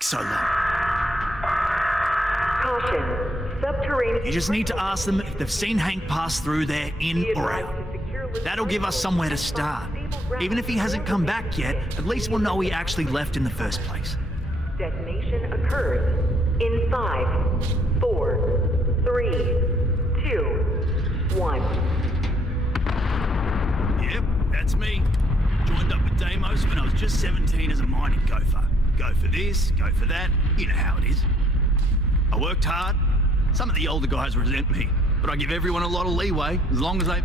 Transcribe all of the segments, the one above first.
so long. Caution. Subterranean... You just need to ask them if they've seen Hank pass through there, in or out. That'll give us somewhere to start. Even if he hasn't come back yet, at least we'll know he actually left in the first place. Detonation occurs in 5, 4, 3, 2, 1. Yep, that's me. Joined up with Deimos when I was just 17 as a mining gopher. Go for this, go for that, you know how it is. I worked hard. Some of the older guys resent me, but I give everyone a lot of leeway as long as they...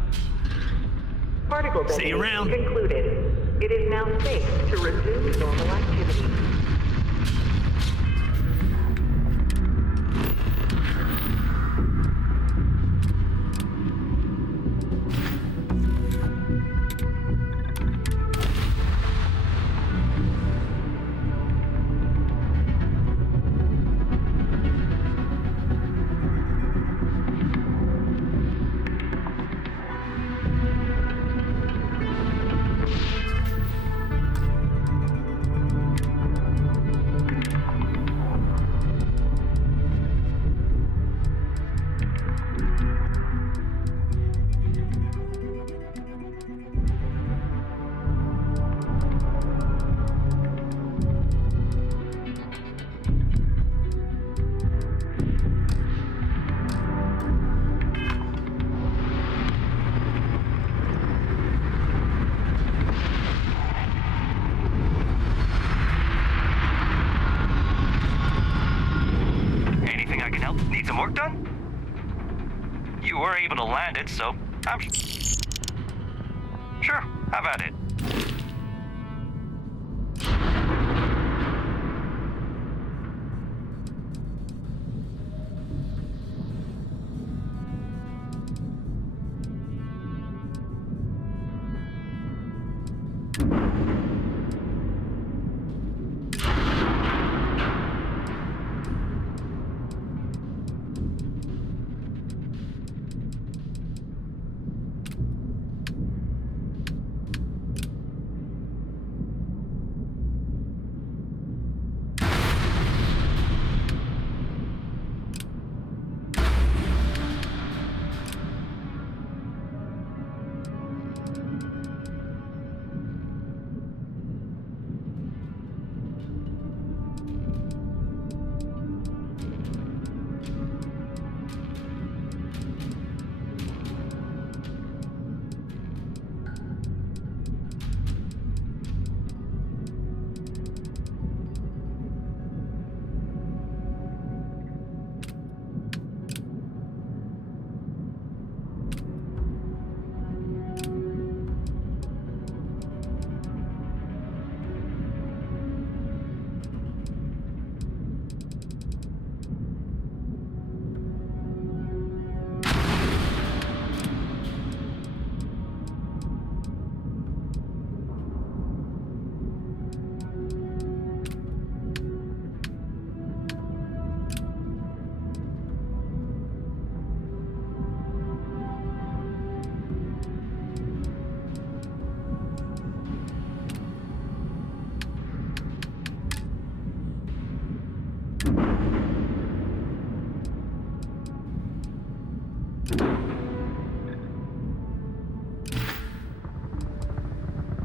Particle See you around. Concluded. It is now safe to resume normal activity. Need some work done? You were able to land it, so I'm... Sure, have at it.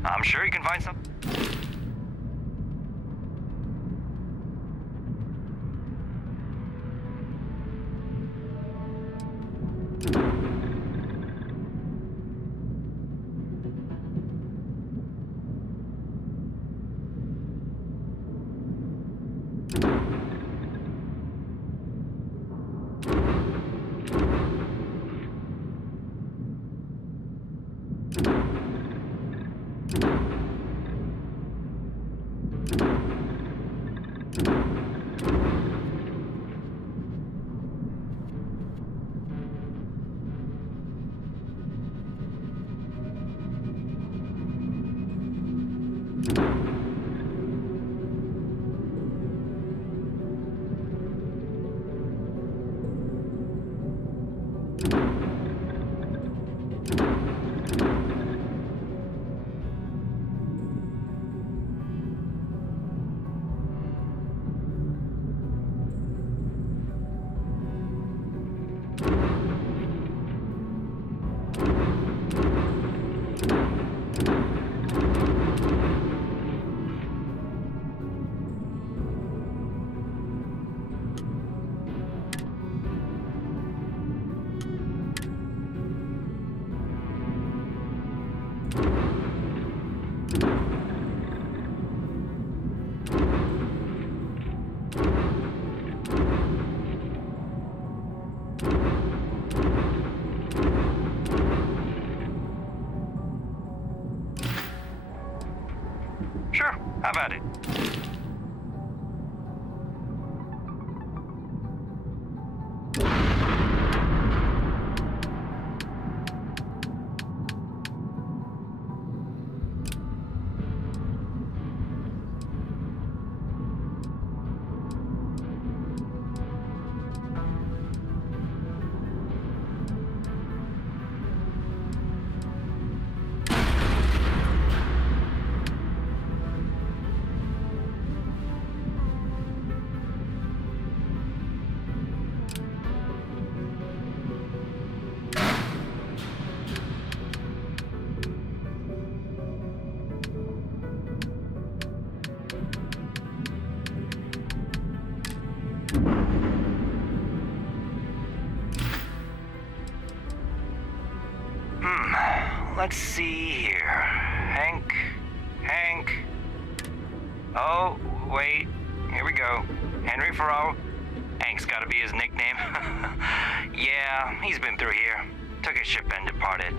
I'm sure you can find some. let's see here. Hank. Oh, wait. Here we go. Henry Farrell. Hank's gotta be his nickname. Yeah, he's been through here. Took his ship and departed.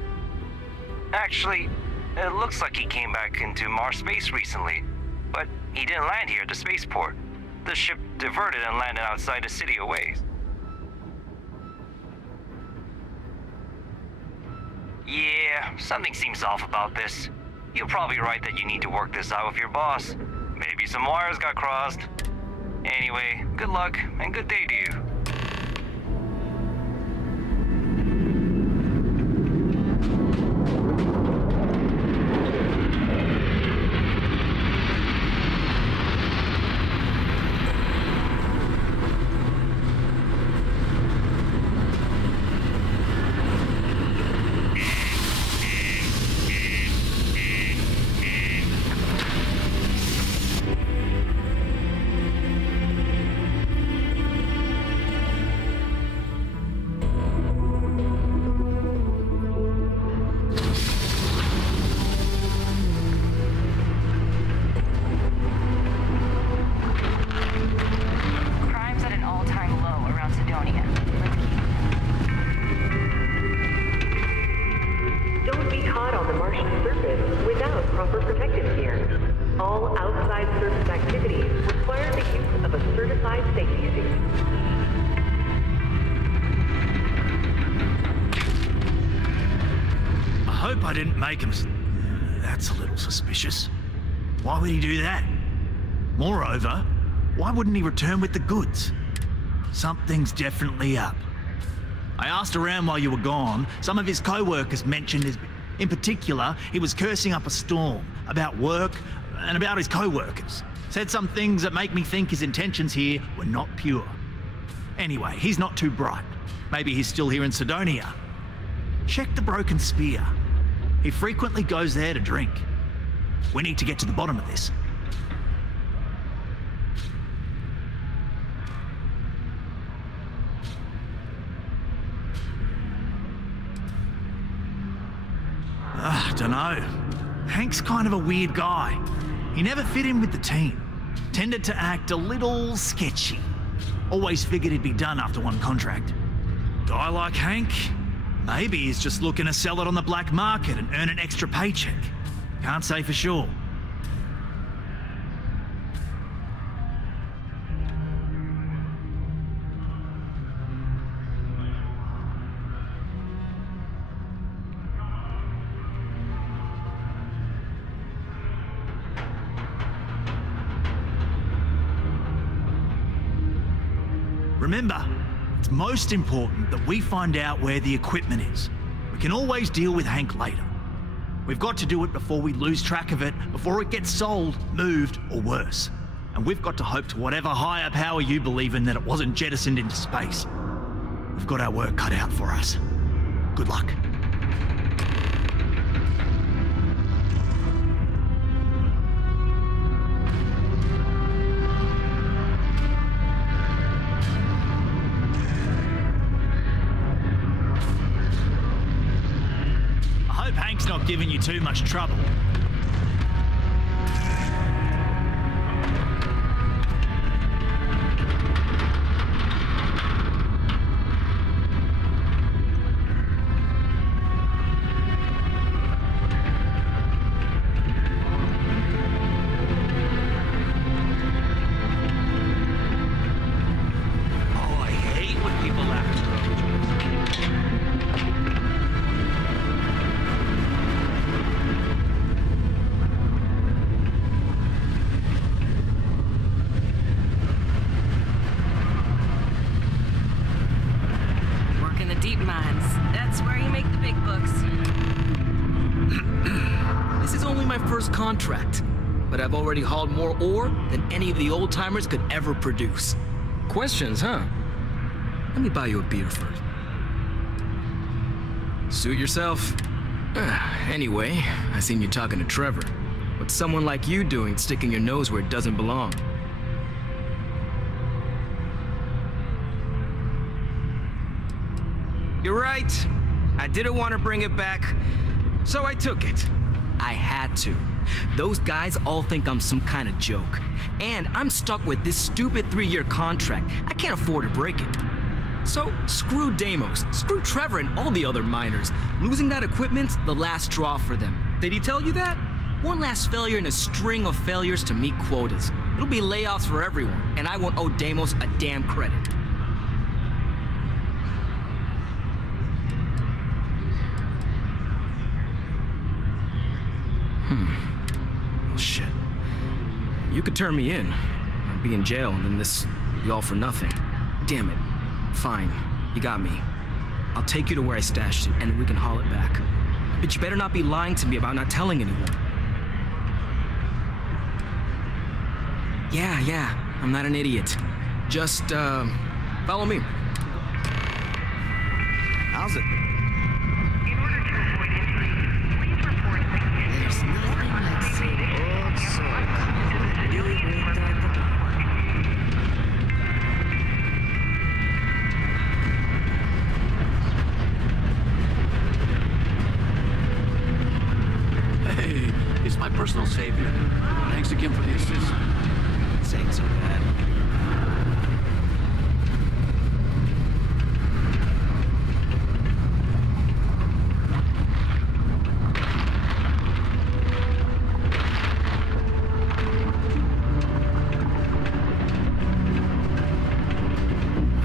Actually, it looks like he came back into Mars space recently, but he didn't land here at the spaceport. The ship diverted and landed outside the city a ways. Yeah, something seems off about this. You're probably right that you need to work this out with your boss. Maybe some wires got crossed. Anyway, good luck and good day to you. I didn't make him. That's a little suspicious. Why would he do that? Moreover, why wouldn't he return with the goods? Something's definitely up. I asked around while you were gone. Some of his co-workers mentioned in particular, he was cursing up a storm about work and about his co-workers. Said some things that make me think his intentions here were not pure. Anyway, he's not too bright. Maybe he's still here in Sidonia. Check the Broken Spear. He frequently goes there to drink. We need to get to the bottom of this. Dunno. Hank's kind of a weird guy. He never fit in with the team. Tended to act a little sketchy. Always figured he'd be done after one contract. Guy like Hank? Maybe he's just looking to sell it on the black market and earn an extra paycheck. Can't say for sure. Remember, it's most important that we find out where the equipment is. We can always deal with Hank later. We've got to do it before we lose track of it, before it gets sold, moved, or worse. And we've got to hope to whatever higher power you believe in that it wasn't jettisoned into space. We've got our work cut out for us. Good luck. Hank's not giving you too much trouble. Contract, but I've already hauled more ore than any of the old-timers could ever produce. Questions, huh? Let me buy you a beer first. Suit yourself. Anyway, I seen you talking to Trevor. What's someone like you doing sticking your nose where it doesn't belong? You're right. I didn't want to bring it back, So I took it. I had to. Those guys all think I'm some kind of joke. And I'm stuck with this stupid 3-year contract. I can't afford to break it. So, screw Deimos, screw Trevor and all the other miners. Losing that equipment's the last straw for them. Did he tell you that? One last failure in a string of failures to meet quotas. It'll be layoffs for everyone, and I won't owe Deimos a damn credit. Oh, shit. You could turn me in. I'd be in jail, and then this would be all for nothing. Damn it. Fine. You got me. I'll take you to where I stashed it, and we can haul it back. But you better not be lying to me about not telling anyone. Yeah, I'm not an idiot. Just, follow me. How's it? In order to avoid injury, please report that There's nothing like Hey, it's my personal savior. Thanks again for the assist. This ain't so bad.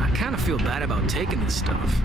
I kind of feel bad about taking this stuff.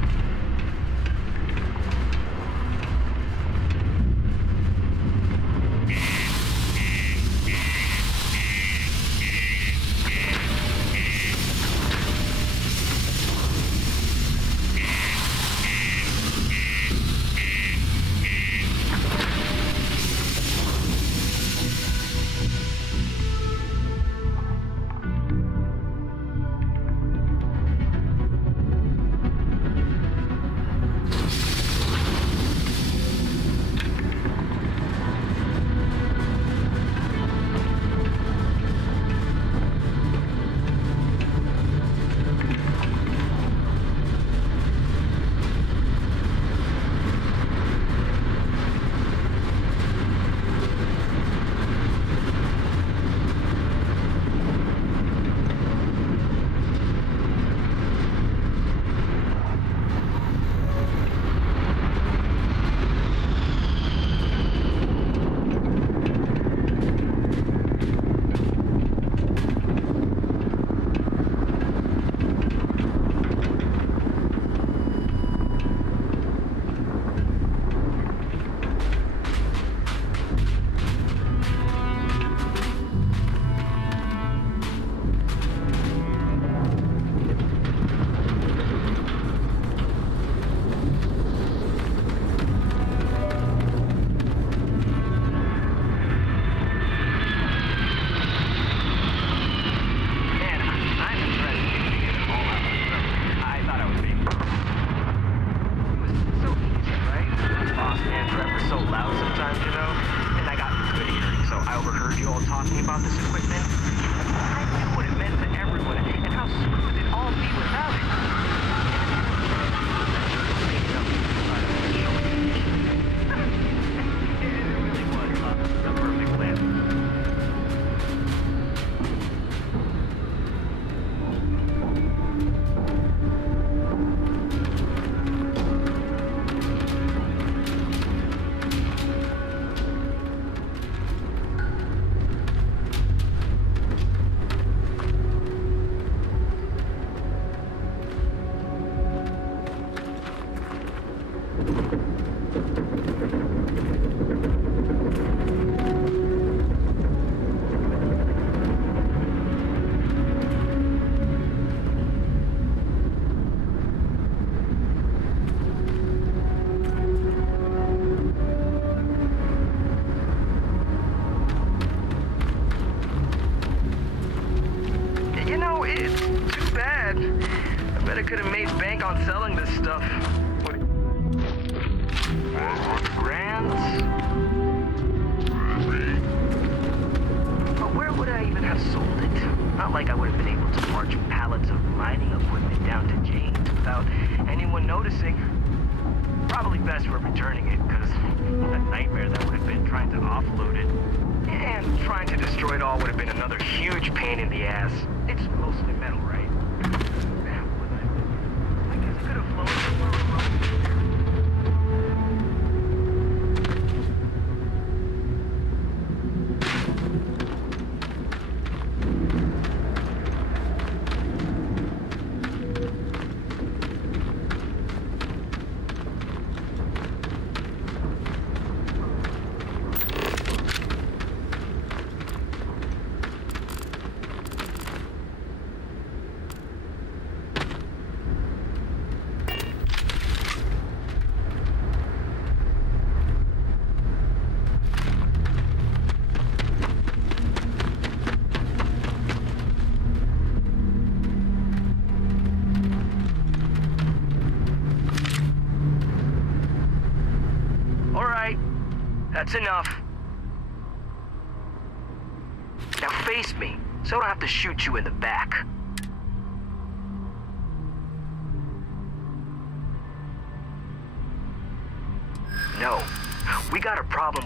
Probably best we're returning it, because what a nightmare that would have been trying to offload it. And trying to destroy it all would have been another huge pain in the ass. It's mostly metal, right? I guess it could have flown somewhere remote. That's enough. Now face me, so I don't have to shoot you in the back. No, we got a problem.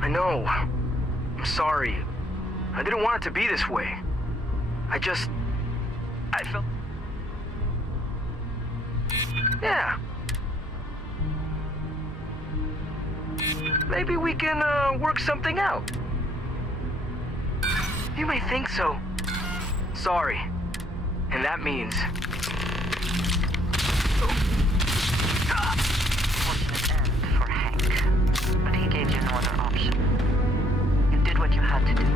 I know. I'm sorry. I didn't want it to be this way. I felt... Yeah. Maybe we can, work something out. You may think so. Sorry. And that means... Fortunate end for Hank. But he gave you no other option. You did what you had to do.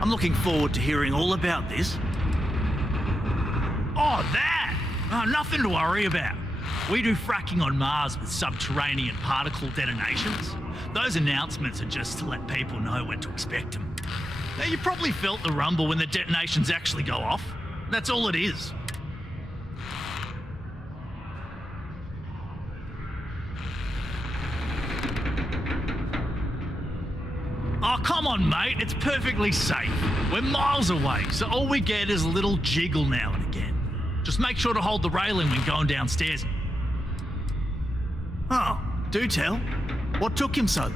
I'm looking forward to hearing all about this. Oh, that! Oh, nothing to worry about. We do fracking on Mars with subterranean particle detonations. Those announcements are just to let people know when to expect them. Now, you probably felt the rumble when the detonations actually go off. That's all it is. Oh, come on, mate. It's perfectly safe. We're miles away, so all we get is a little jiggle now and again. Just make sure to hold the railing when going downstairs. Oh, do tell. What took him so long?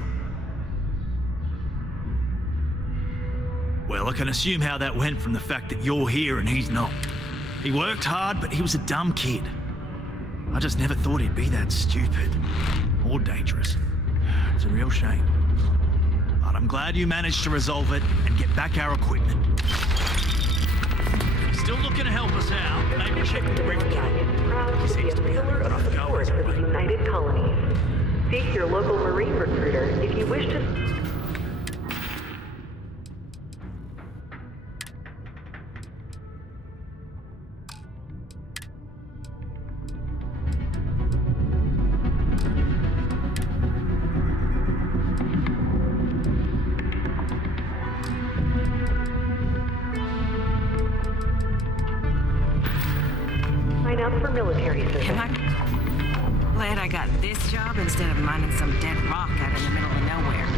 Well, I can assume how that went from the fact that you're here and he's not. He worked hard, but he was a dumb kid. I just never thought he'd be that stupid. Or dangerous. It's a real shame. But I'm glad you managed to resolve it and get back our equipment. Still looking to help us out. Maybe check the brief Proud He to be seems a to be pillar having of enough support going for the anyway. United Colonies. Seek your local Marine recruiter if you wish to... Sign up for military service. Am I glad I got this job instead of mining some dead rock out in the middle of nowhere?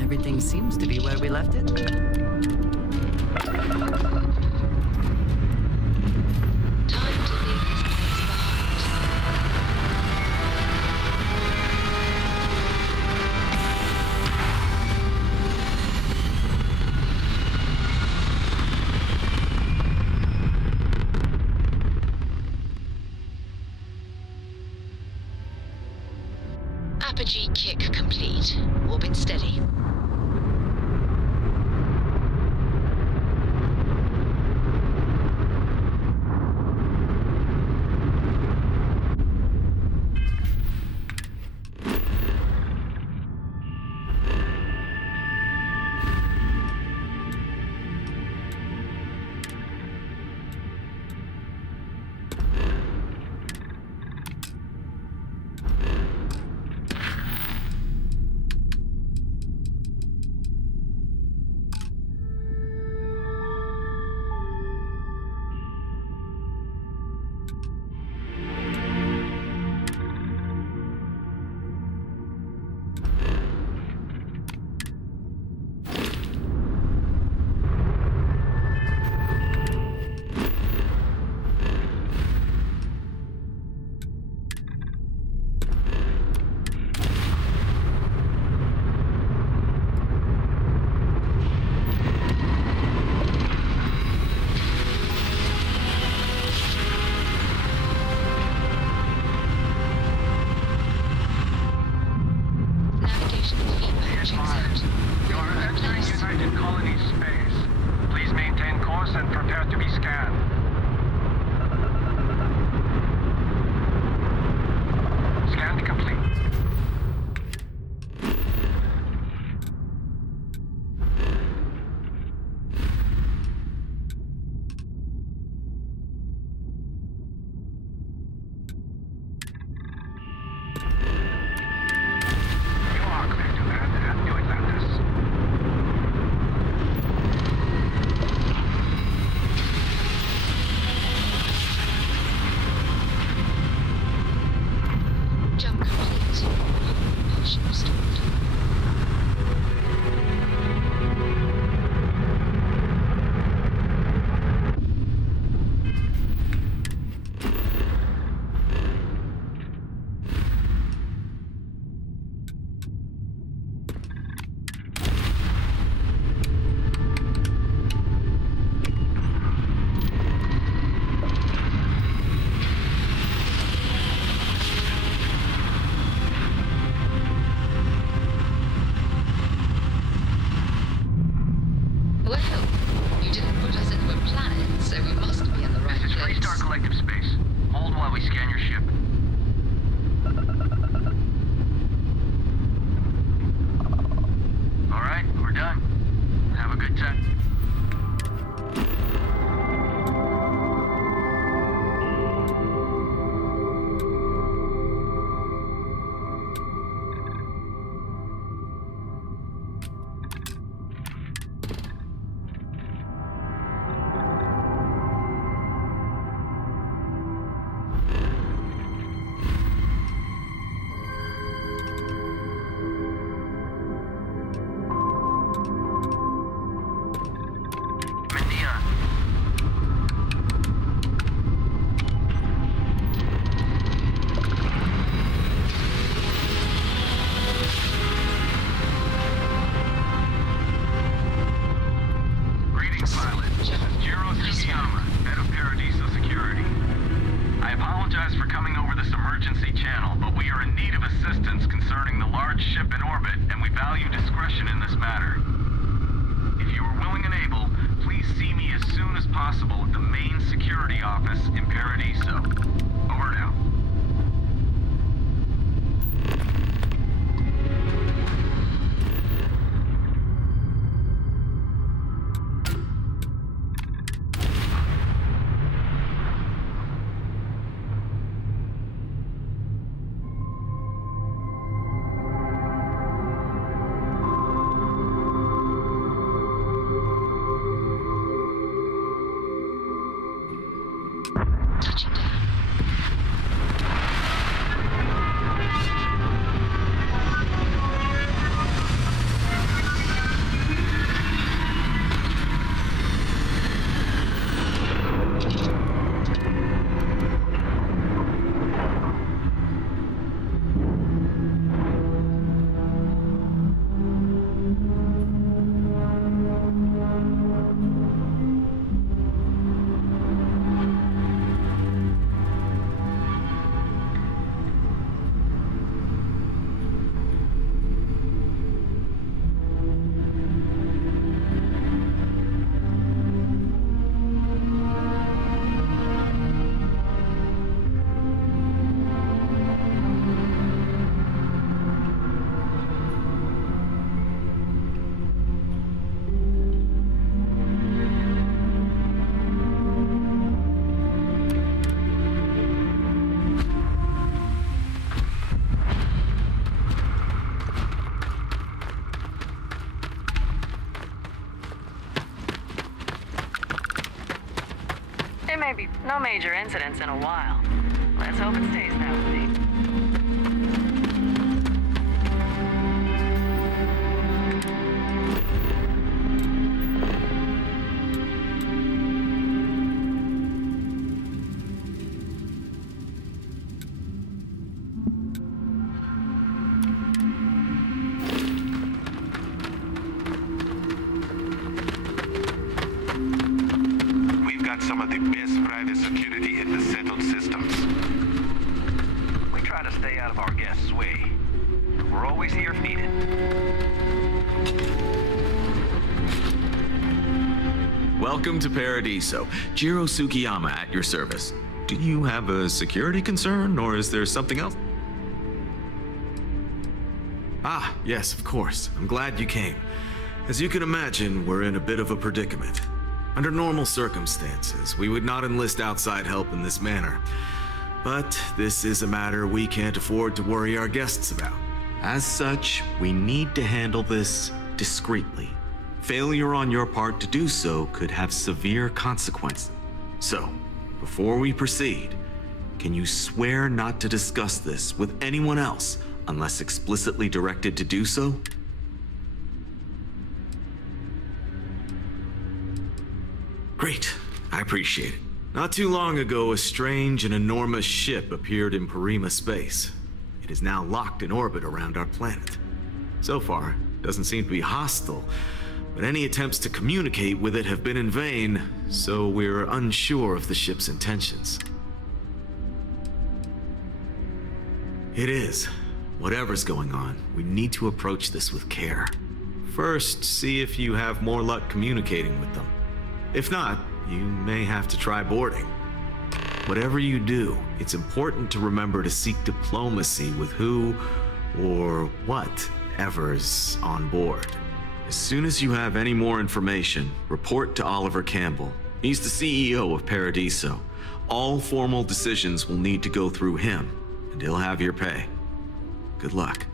Everything seems to be where we left it. Time to leave this place behind. Apogee kick complete. Orbit steady. collective space. Hold while we scan your ship. All right, we're done. Have a good time. Maybe no major incidents in a while. Let's hope it stays that way. Some of the best private security in the settled systems. We try to stay out of our guests' way. We're always here if needed. Welcome to Paradiso. Jiro Tsukiyama at your service. Do you have a security concern, or is there something else? Ah, yes, of course. I'm glad you came. As you can imagine, we're in a bit of a predicament. Under normal circumstances, we would not enlist outside help in this manner. But this is a matter we can't afford to worry our guests about. As such, we need to handle this discreetly. Failure on your part to do so could have severe consequences. So, before we proceed, can you swear not to discuss this with anyone else unless explicitly directed to do so? Great. I appreciate it. Not too long ago, a strange and enormous ship appeared in Parima space. It is now locked in orbit around our planet. So far, it doesn't seem to be hostile, but any attempts to communicate with it have been in vain, so we're unsure of the ship's intentions. It is. Whatever's going on, we need to approach this with care. First, see if you have more luck communicating with them. If not, you may have to try boarding. Whatever you do, it's important to remember to seek diplomacy with who or whatever's on board. As soon as you have any more information, report to Oliver Campbell. He's the CEO of Paradiso. All formal decisions will need to go through him, and he'll have your pay. Good luck.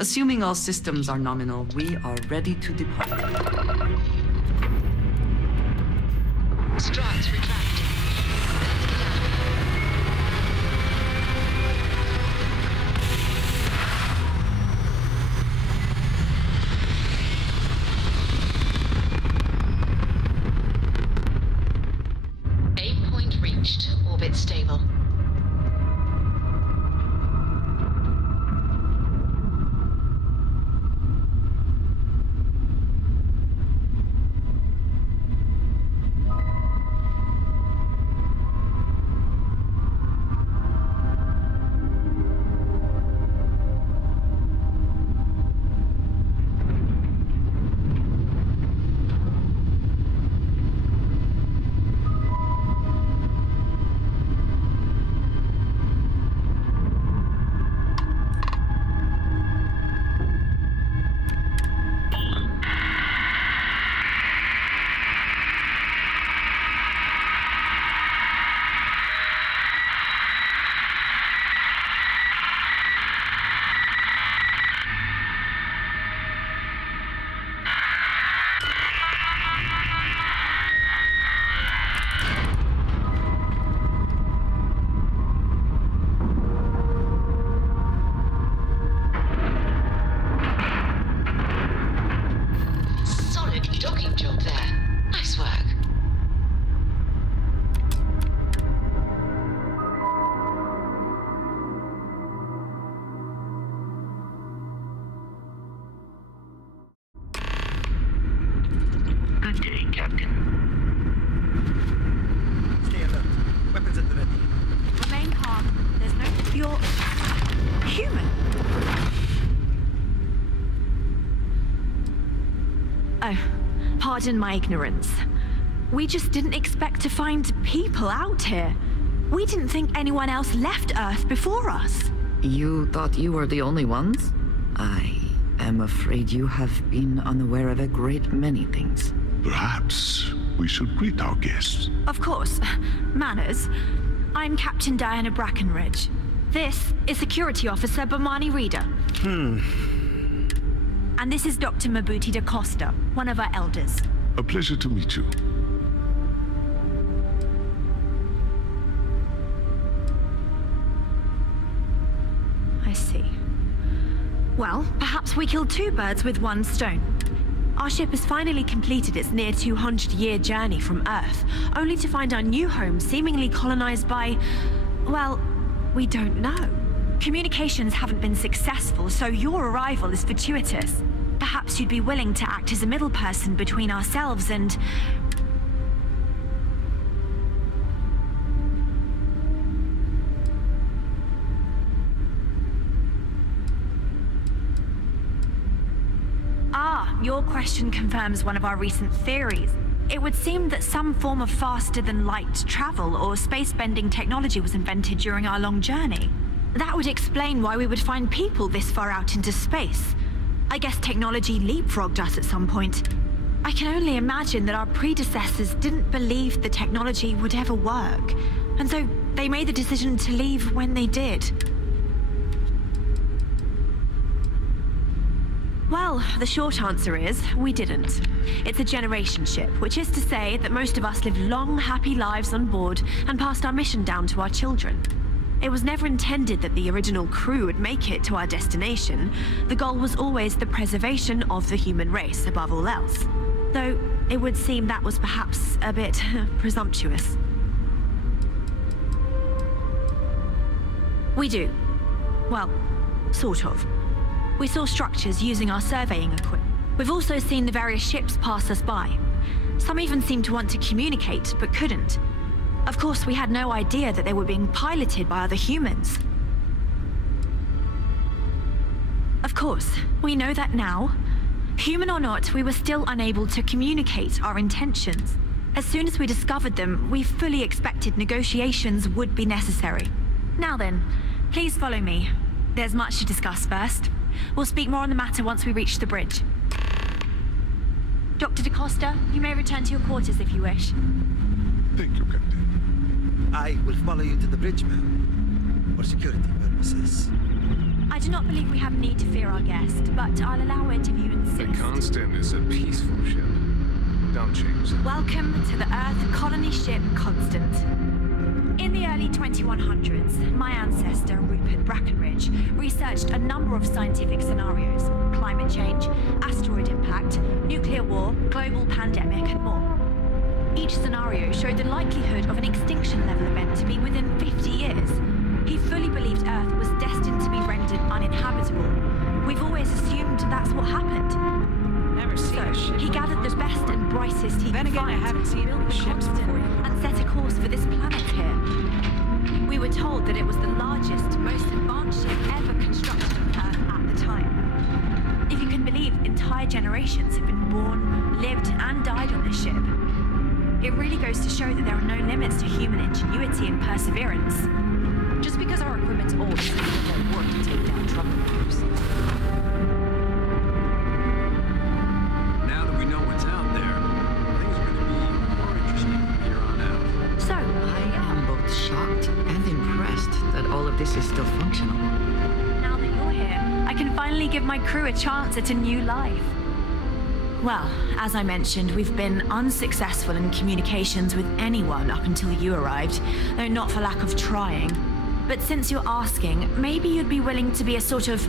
Assuming all systems are nominal, we are ready to depart. Struts retracting. Aim point reached. Orbit stable. Pardon my ignorance. We just didn't expect to find people out here. We didn't think anyone else left Earth before us. You thought you were the only ones? I am afraid you have been unaware of a great many things. Perhaps we should greet our guests. Of course. Manners. I'm Captain Diana Brackenridge. This is Security Officer Bomani Reader. And this is Dr. Mabuti da Costa, one of our elders. A pleasure to meet you. I see. Well, perhaps we killed two birds with one stone. Our ship has finally completed its near 200-year journey from Earth, only to find our new home seemingly colonized by... well, we don't know. Communications haven't been successful, so your arrival is fortuitous. Perhaps you'd be willing to act as a middle person between ourselves and... Your question confirms one of our recent theories. It would seem that some form of faster-than-light travel or space-bending technology was invented during our long journey. That would explain why we would find people this far out into space. I guess technology leapfrogged us at some point. I can only imagine that our predecessors didn't believe the technology would ever work, and so they made the decision to leave when they did. Well, the short answer is, we didn't. It's a generation ship, which is to say that most of us lived long, happy lives on board and passed our mission down to our children. It was never intended that the original crew would make it to our destination. The goal was always the preservation of the human race above all else. Though, it would seem that was perhaps a bit presumptuous. We do. Well, sort of. We saw structures using our surveying equipment. We've also seen the various ships pass us by. Some even seemed to want to communicate, but couldn't. Of course, we had no idea that they were being piloted by other humans. Of course, we know that now. Human or not, we were still unable to communicate our intentions. As soon as we discovered them, we fully expected negotiations would be necessary. Now then, please follow me. There's much to discuss first. We'll speak more on the matter once we reach the bridge. Dr. DaCosta, you may return to your quarters if you wish. Thank you, Captain. I will follow you to the bridge, ma'am, for security purposes. I do not believe we have need to fear our guest, but I'll allow it if you insist. The Constant is a peaceful ship. Don't change that. Welcome to the Earth colony ship Constant. In the early 2100s, my ancestor, Rupert Brackenridge, researched a number of scientific scenarios: climate change, asteroid impact, nuclear war, global pandemic, and more. Each scenario showed the likelihood of an extinction-level event to be within 50 years. He fully believed Earth was destined to be rendered uninhabitable. We've always assumed that's what happened. Never seen a ship. He gathered the best and brightest he could find, I haven't seen built any the ships Constant, before. and set a course for this planet here. We were told that it was the largest, most advanced ship ever constructed on Earth at the time. If you can believe, entire generations have been born, lived, and died on this ship. It really goes to show that there are no limits to human ingenuity and perseverance. Just because our equipment's old doesn't mean it won't work to take down troublemakers. Now that we know what's out there, things are going to be more interesting from here on out. So, I am both shocked and impressed that all of this is still functional. now that you're here, I can finally give my crew a chance at a new life. Well, as I mentioned, we've been unsuccessful in communications with anyone up until you arrived, though not for lack of trying. But since you're asking, maybe you'd be willing to be a sort of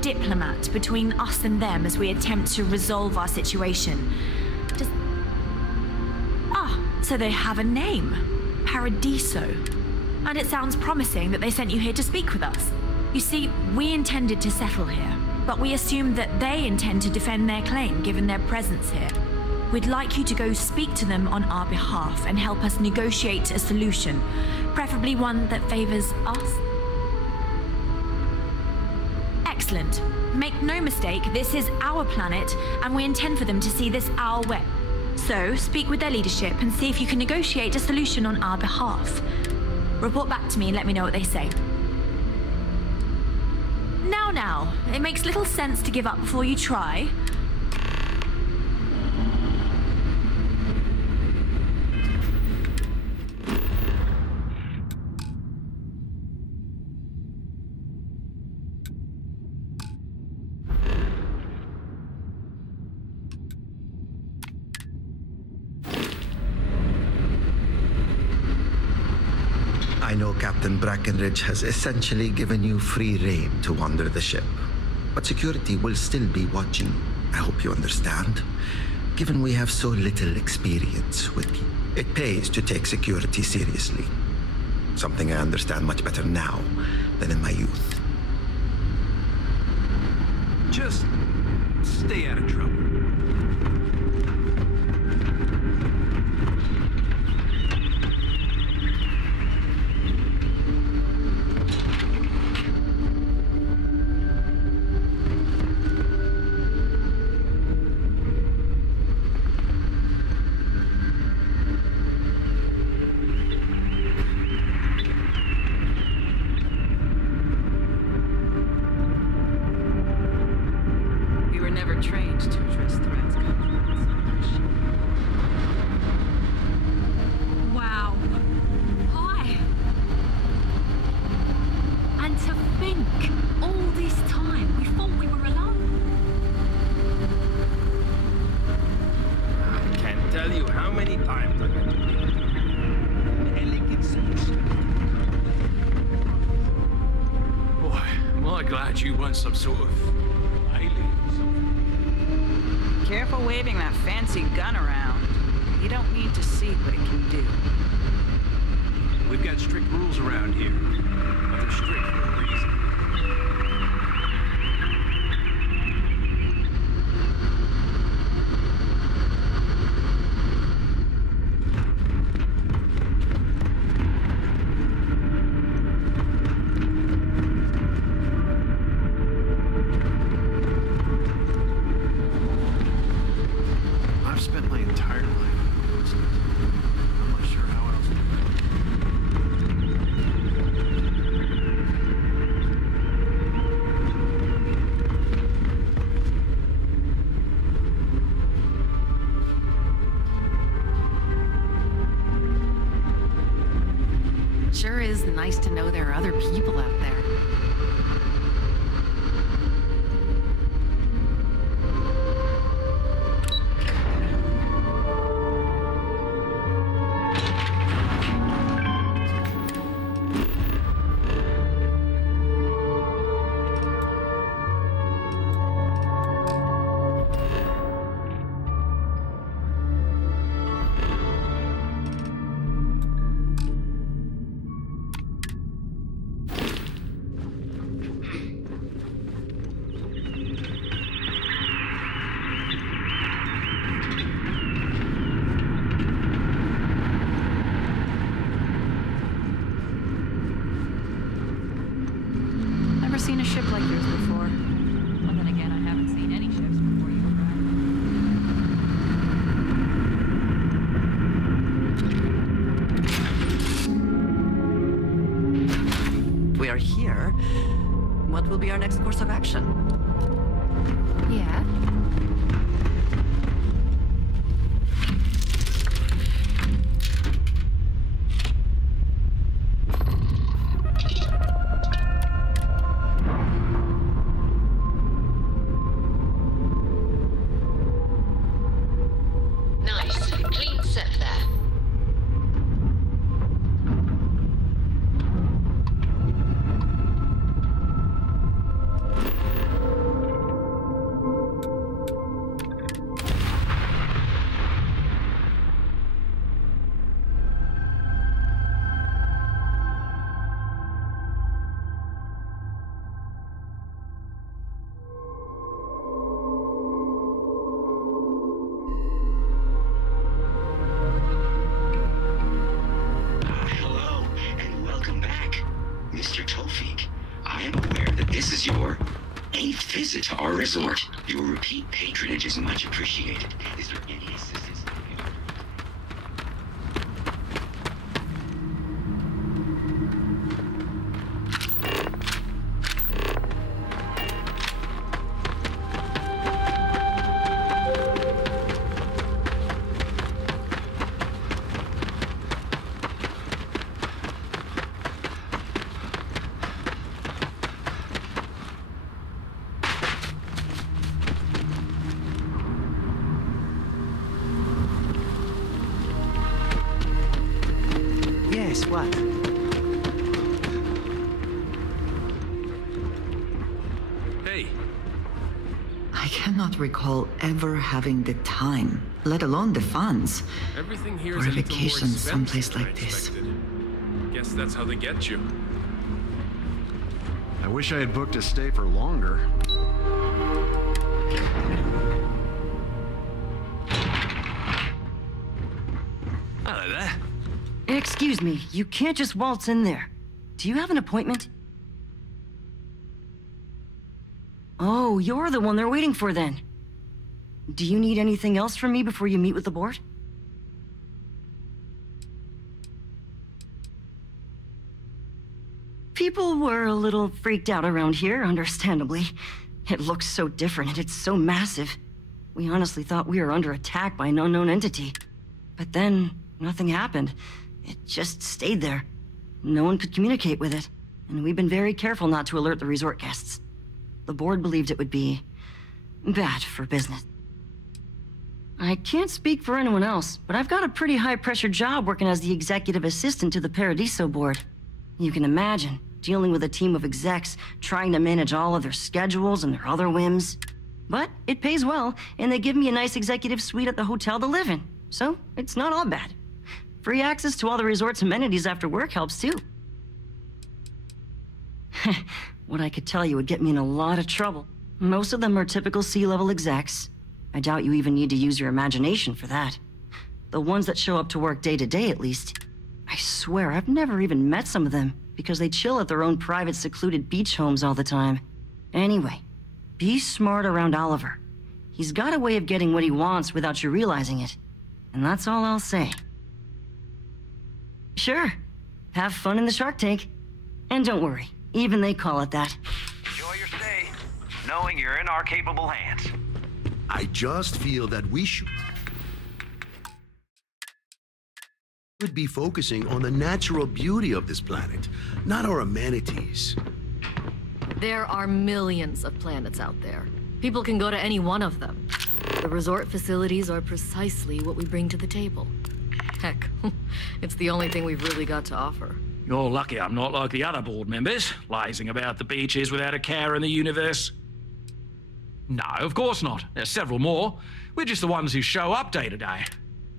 diplomat between us and them as we attempt to resolve our situation. Just... so they have a name. Paradiso. And it sounds promising that they sent you here to speak with us. You see, we intended to settle here, but we assumed that they intend to defend their claim given their presence here. We'd like you to go speak to them on our behalf and help us negotiate a solution, preferably one that favors us. Excellent. Make no mistake, this is our planet, and we intend for them to see this our way. So, speak with their leadership and see if you can negotiate a solution on our behalf. Report back to me and let me know what they say. Now, it makes little sense to give up before you try. I know Captain Brackenridge has essentially given you free rein to wander the ship, but security will still be watching. I hope you understand. Given we have so little experience with people, it pays to take security seriously. Something I understand much better now than in my youth. Just stay out of trouble. on some sort of alien or something. Careful waving that fancy gun around. You don't need to see what it can do. We've got strict rules around here. But they're strict for a reason. I've spent my entire life listening to it. I'm not sure how else to do it. Sure is nice to know there are other people out there. Never seen a ship like yours before. Well, then again, I haven't seen any ships before you arrived. We are here. What will be our next course of action? Yeah? Nice. Clean set there. Hello, and welcome back. Mr. Tofik, I am aware that this is your 8th visit to our resort. Your repeat patronage is much appreciated. Is there any assistance that I can offer? Yes, what? Hey. I cannot recall ever having the time, let alone the funds, Everything here for is a a little more vacation expensive someplace than I like this. expected. Guess that's how they get you. I wish I had booked a stay for longer. Hello there. Excuse me, you can't just waltz in there. Do you have an appointment? Oh, you're the one they're waiting for then. Do you need anything else from me before you meet with the board? People were a little freaked out around here, understandably. It looks so different and it's so massive. We honestly thought we were under attack by an unknown entity. But then, nothing happened. It just stayed there. No one could communicate with it, and we've been very careful not to alert the resort guests. The board believed it would be bad for business. I can't speak for anyone else, but I've got a pretty high-pressure job working as the executive assistant to the Paradiso board. You can imagine, dealing with a team of execs, trying to manage all of their schedules and their other whims. But it pays well, and they give me a nice executive suite at the hotel to live in. So, it's not all bad. Free access to all the resort's amenities after work helps too. What I could tell you would get me in a lot of trouble. Most of them are typical C-level execs. I doubt you even need to use your imagination for that. The ones that show up to work day to day, at least. I swear, I've never even met some of them, because they chill at their own private, secluded beach homes all the time. Anyway, be smart around Oliver. He's got a way of getting what he wants without you realizing it. And that's all I'll say. Sure. Have fun in the shark tank. And don't worry, even they call it that. Enjoy your stay, knowing you're in our capable hands. I just feel that we should be focusing on the natural beauty of this planet, not our amenities. There are millions of planets out there. People can go to any one of them. The resort facilities are precisely what we bring to the table. Heck, it's the only thing we've really got to offer. You're lucky I'm not like the other board members, lazing about the beaches without a care in the universe. No, of course not. There's several more. We're just the ones who show up day to day.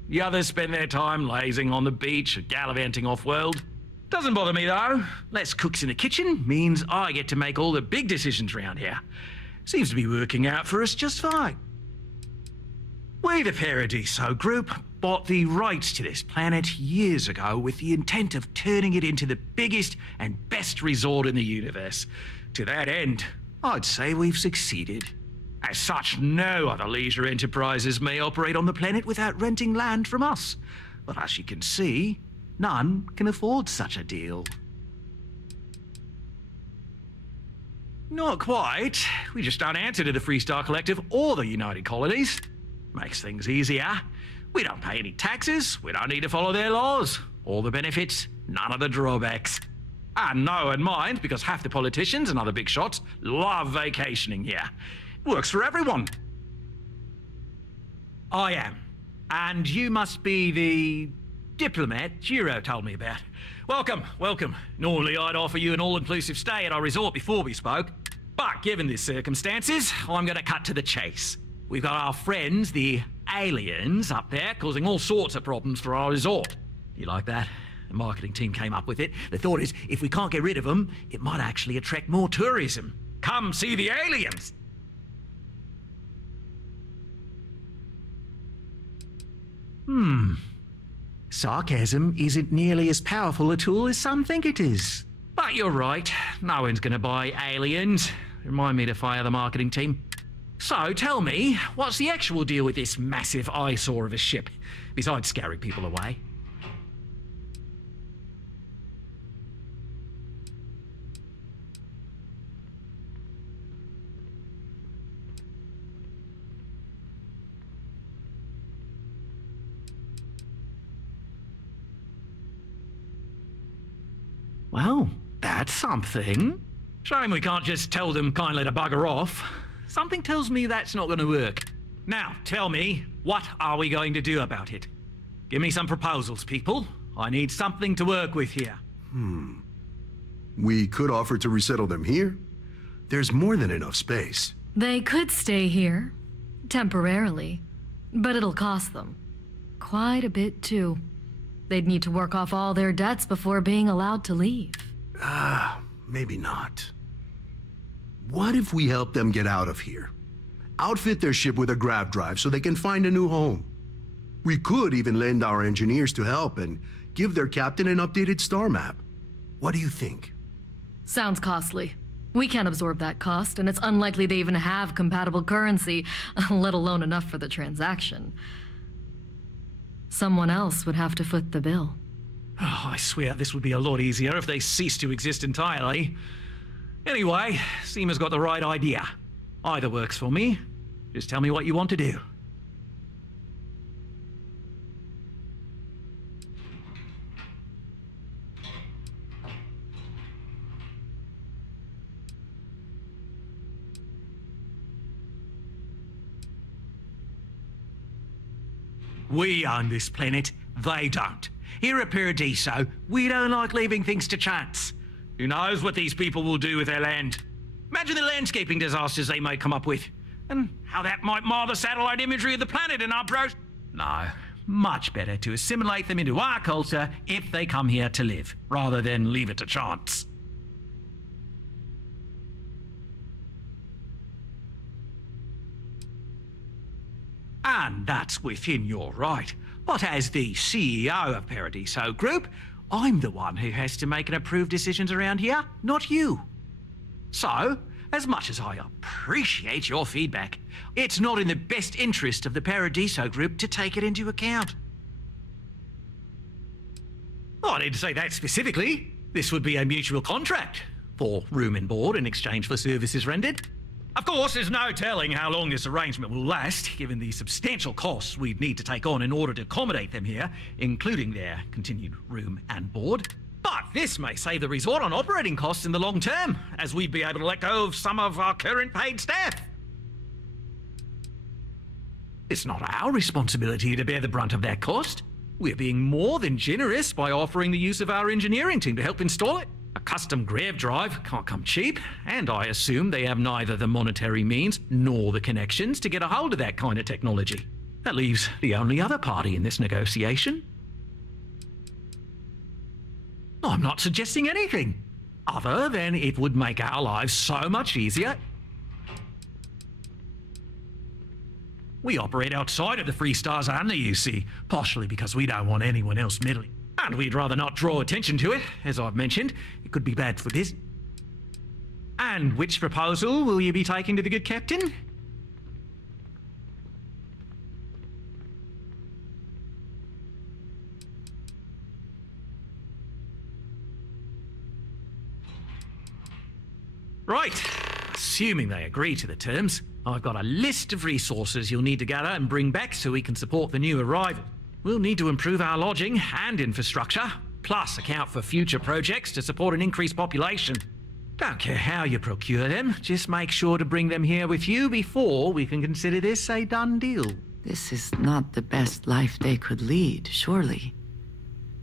The others spend their time lazing on the beach or gallivanting off-world. Doesn't bother me, though. Less cooks in the kitchen means I get to make all the big decisions around here. Seems to be working out for us just fine. We, the Paradiso Group, bought the rights to this planet years ago with the intent of turning it into the biggest and best resort in the universe. To that end, I'd say we've succeeded. As such, no other leisure enterprises may operate on the planet without renting land from us. But as you can see, none can afford such a deal. Not quite. We just don't answer to the Freestar Collective or the United Colonies. Makes things easier. We don't pay any taxes, we don't need to follow their laws. All the benefits, none of the drawbacks. And no one minds because half the politicians and other big shots love vacationing here. Works for everyone. I am. And you must be the diplomat Giro told me about. Welcome, welcome. Normally I'd offer you an all-inclusive stay at our resort before we spoke. But given the circumstances, I'm going to cut to the chase. We've got our friends, the aliens, up there causing all sorts of problems for our resort. You like that? The marketing team came up with it. The thought is, if we can't get rid of them, it might actually attract more tourism. Come see the aliens! Sarcasm isn't nearly as powerful a tool as some think it is. But you're right, no one's gonna buy aliens. Remind me to fire the marketing team. So tell me, what's the actual deal with this massive eyesore of a ship, besides scaring people away? Well, that's something. Shame we can't just tell them kindly to bugger off. Something tells me that's not going to work. Now, tell me, what are we going to do about it? Give me some proposals, people. I need something to work with here. We could offer to resettle them here. There's more than enough space. They could stay here, temporarily, but it'll cost them. Quite a bit, too. They'd need to work off all their debts before being allowed to leave. Maybe not. What if we help them get out of here? Outfit their ship with a grav drive so they can find a new home. We could even lend our engineers to help and give their captain an updated star map. What do you think? Sounds costly. We can't absorb that cost, and it's unlikely they even have compatible currency, let alone enough for the transaction. Someone else would have to foot the bill. Oh, I swear this would be a lot easier if they ceased to exist entirely. Anyway, Seema's got the right idea. Either works for me. Just tell me what you want to do. We own this planet, they don't. Here at Paradiso, we don't like leaving things to chance. Who knows what these people will do with their land? Imagine the landscaping disasters they may come up with, and how that might mar the satellite imagery of the planet in our No, much better to assimilate them into our culture if they come here to live, rather than leave it to chance. And that's within your right. But as the CEO of Paradiso Group, I'm the one who has to make and approve decisions around here, not you. So, as much as I appreciate your feedback, it's not in the best interest of the Paradiso Group to take it into account. Oh, I didn't say that specifically. This would be a mutual contract for room and board in exchange for services rendered. Of course, there's no telling how long this arrangement will last, given the substantial costs we'd need to take on in order to accommodate them here, including their continued room and board. But this may save the resort on operating costs in the long term, as we'd be able to let go of some of our current paid staff. It's not our responsibility to bear the brunt of that cost. We're being more than generous by offering the use of our engineering team to help install it. A custom grav drive can't come cheap, and I assume they have neither the monetary means nor the connections to get a hold of that kind of technology. That leaves the only other party in this negotiation. I'm not suggesting anything, other than it would make our lives so much easier. We operate outside of the Free Stars and the UC, partially because we don't want anyone else meddling. And we'd rather not draw attention to it. As I've mentioned, it could be bad for business. And which proposal will you be taking to the good captain? Right. Assuming they agree to the terms, I've got a list of resources you'll need to gather and bring back so we can support the new arrival. We'll need to improve our lodging and infrastructure, plus account for future projects to support an increased population. Don't care how you procure them, just make sure to bring them here with you before we can consider this a done deal. This is not the best life they could lead, surely.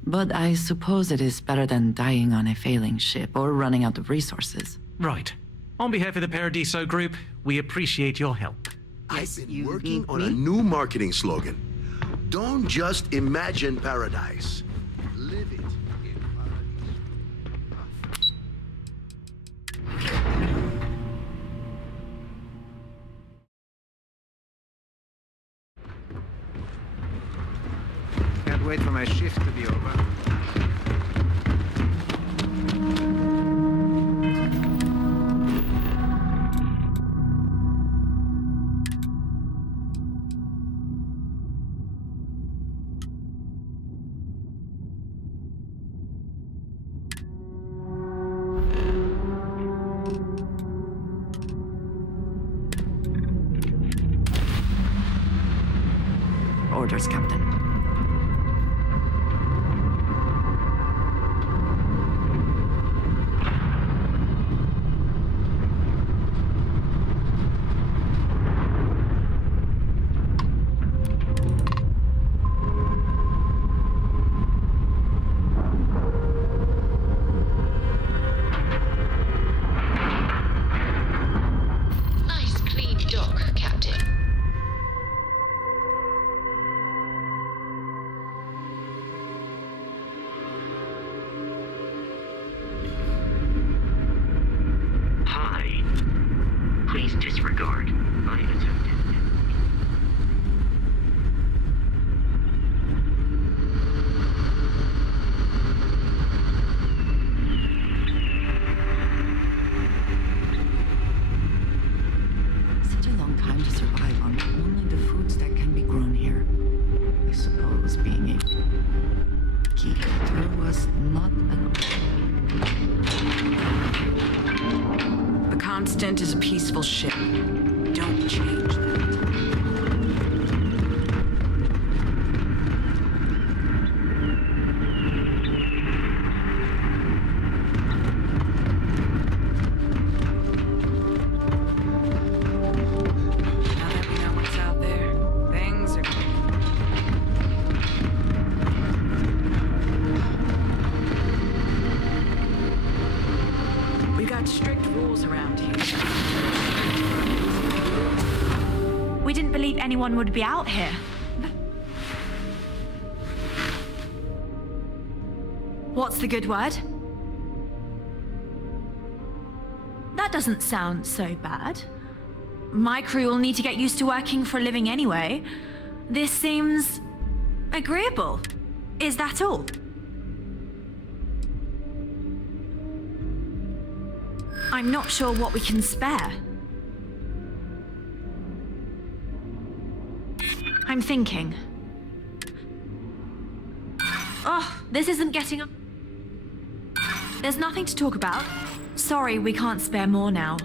But I suppose it is better than dying on a failing ship or running out of resources. Right. On behalf of the Paradiso Group, we appreciate your help. I've been working on a new marketing slogan. Don't just imagine paradise. Live it in paradise. Can't wait for my shift to be over. Orders, Captain. Nice clean dock, Captain. Hi. Please disregard unattempted. Such a long time to survive on only the foods that can be grown here. I suppose being a keeper was not an option. The Constant is a peaceful ship. Don't change that. Now that we know what's out there, things are... We didn't believe anyone would be out here. What's the good word? That doesn't sound so bad. My crew will need to get used to working for a living anyway. This seems agreeable. Is that all? I'm not sure what we can spare. I'm thinking. Oh, this isn't getting up. There's nothing to talk about. Sorry, we can't spare more now.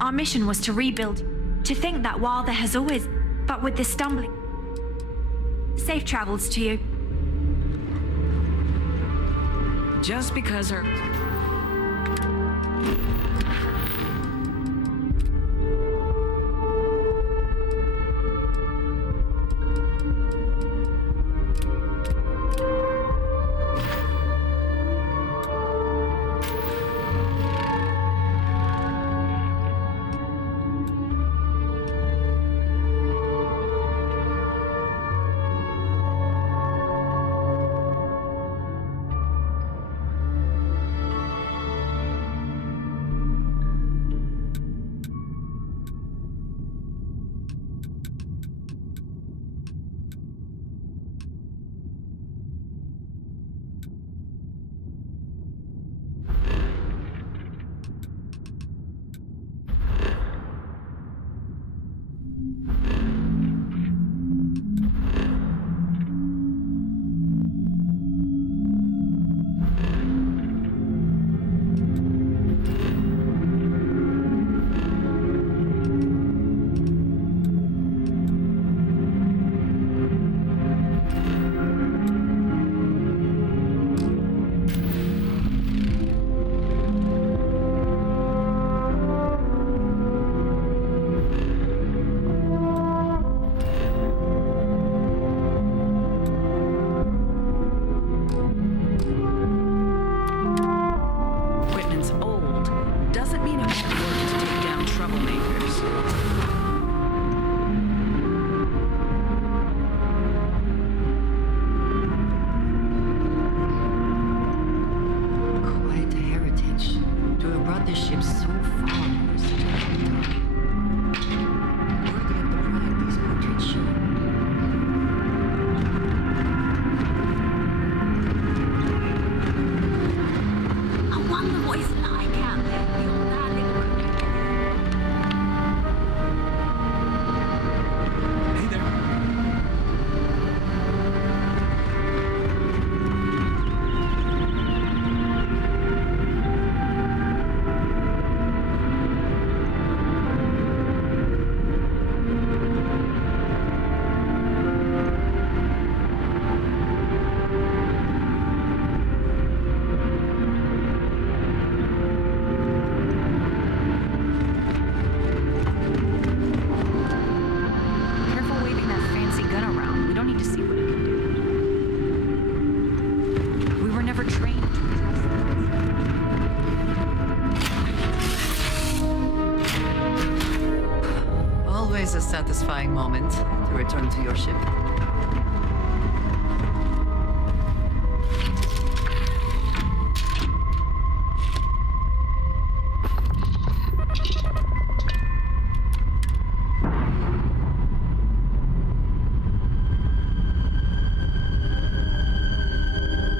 Our mission was to rebuild. To think that while there has always... But with this stumbling... Safe travels to you. Just because her... A satisfying moment to return to your ship.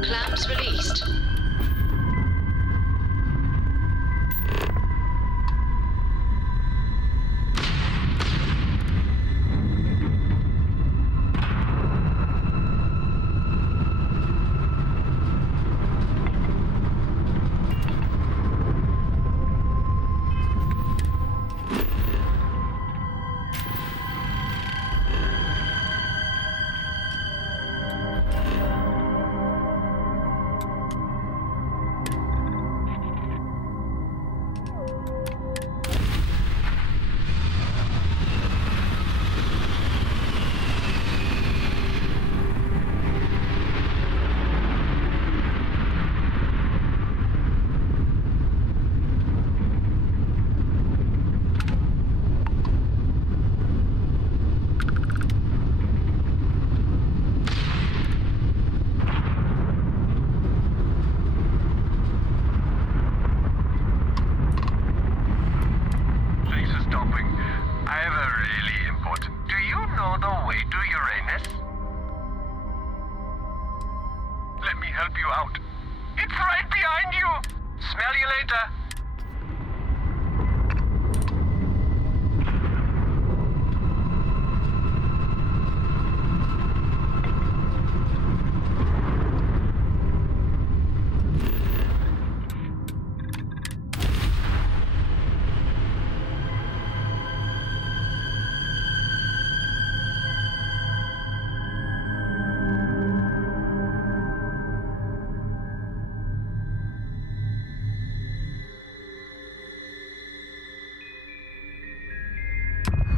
Clamps released. help you out. It's right behind you. Smell you later.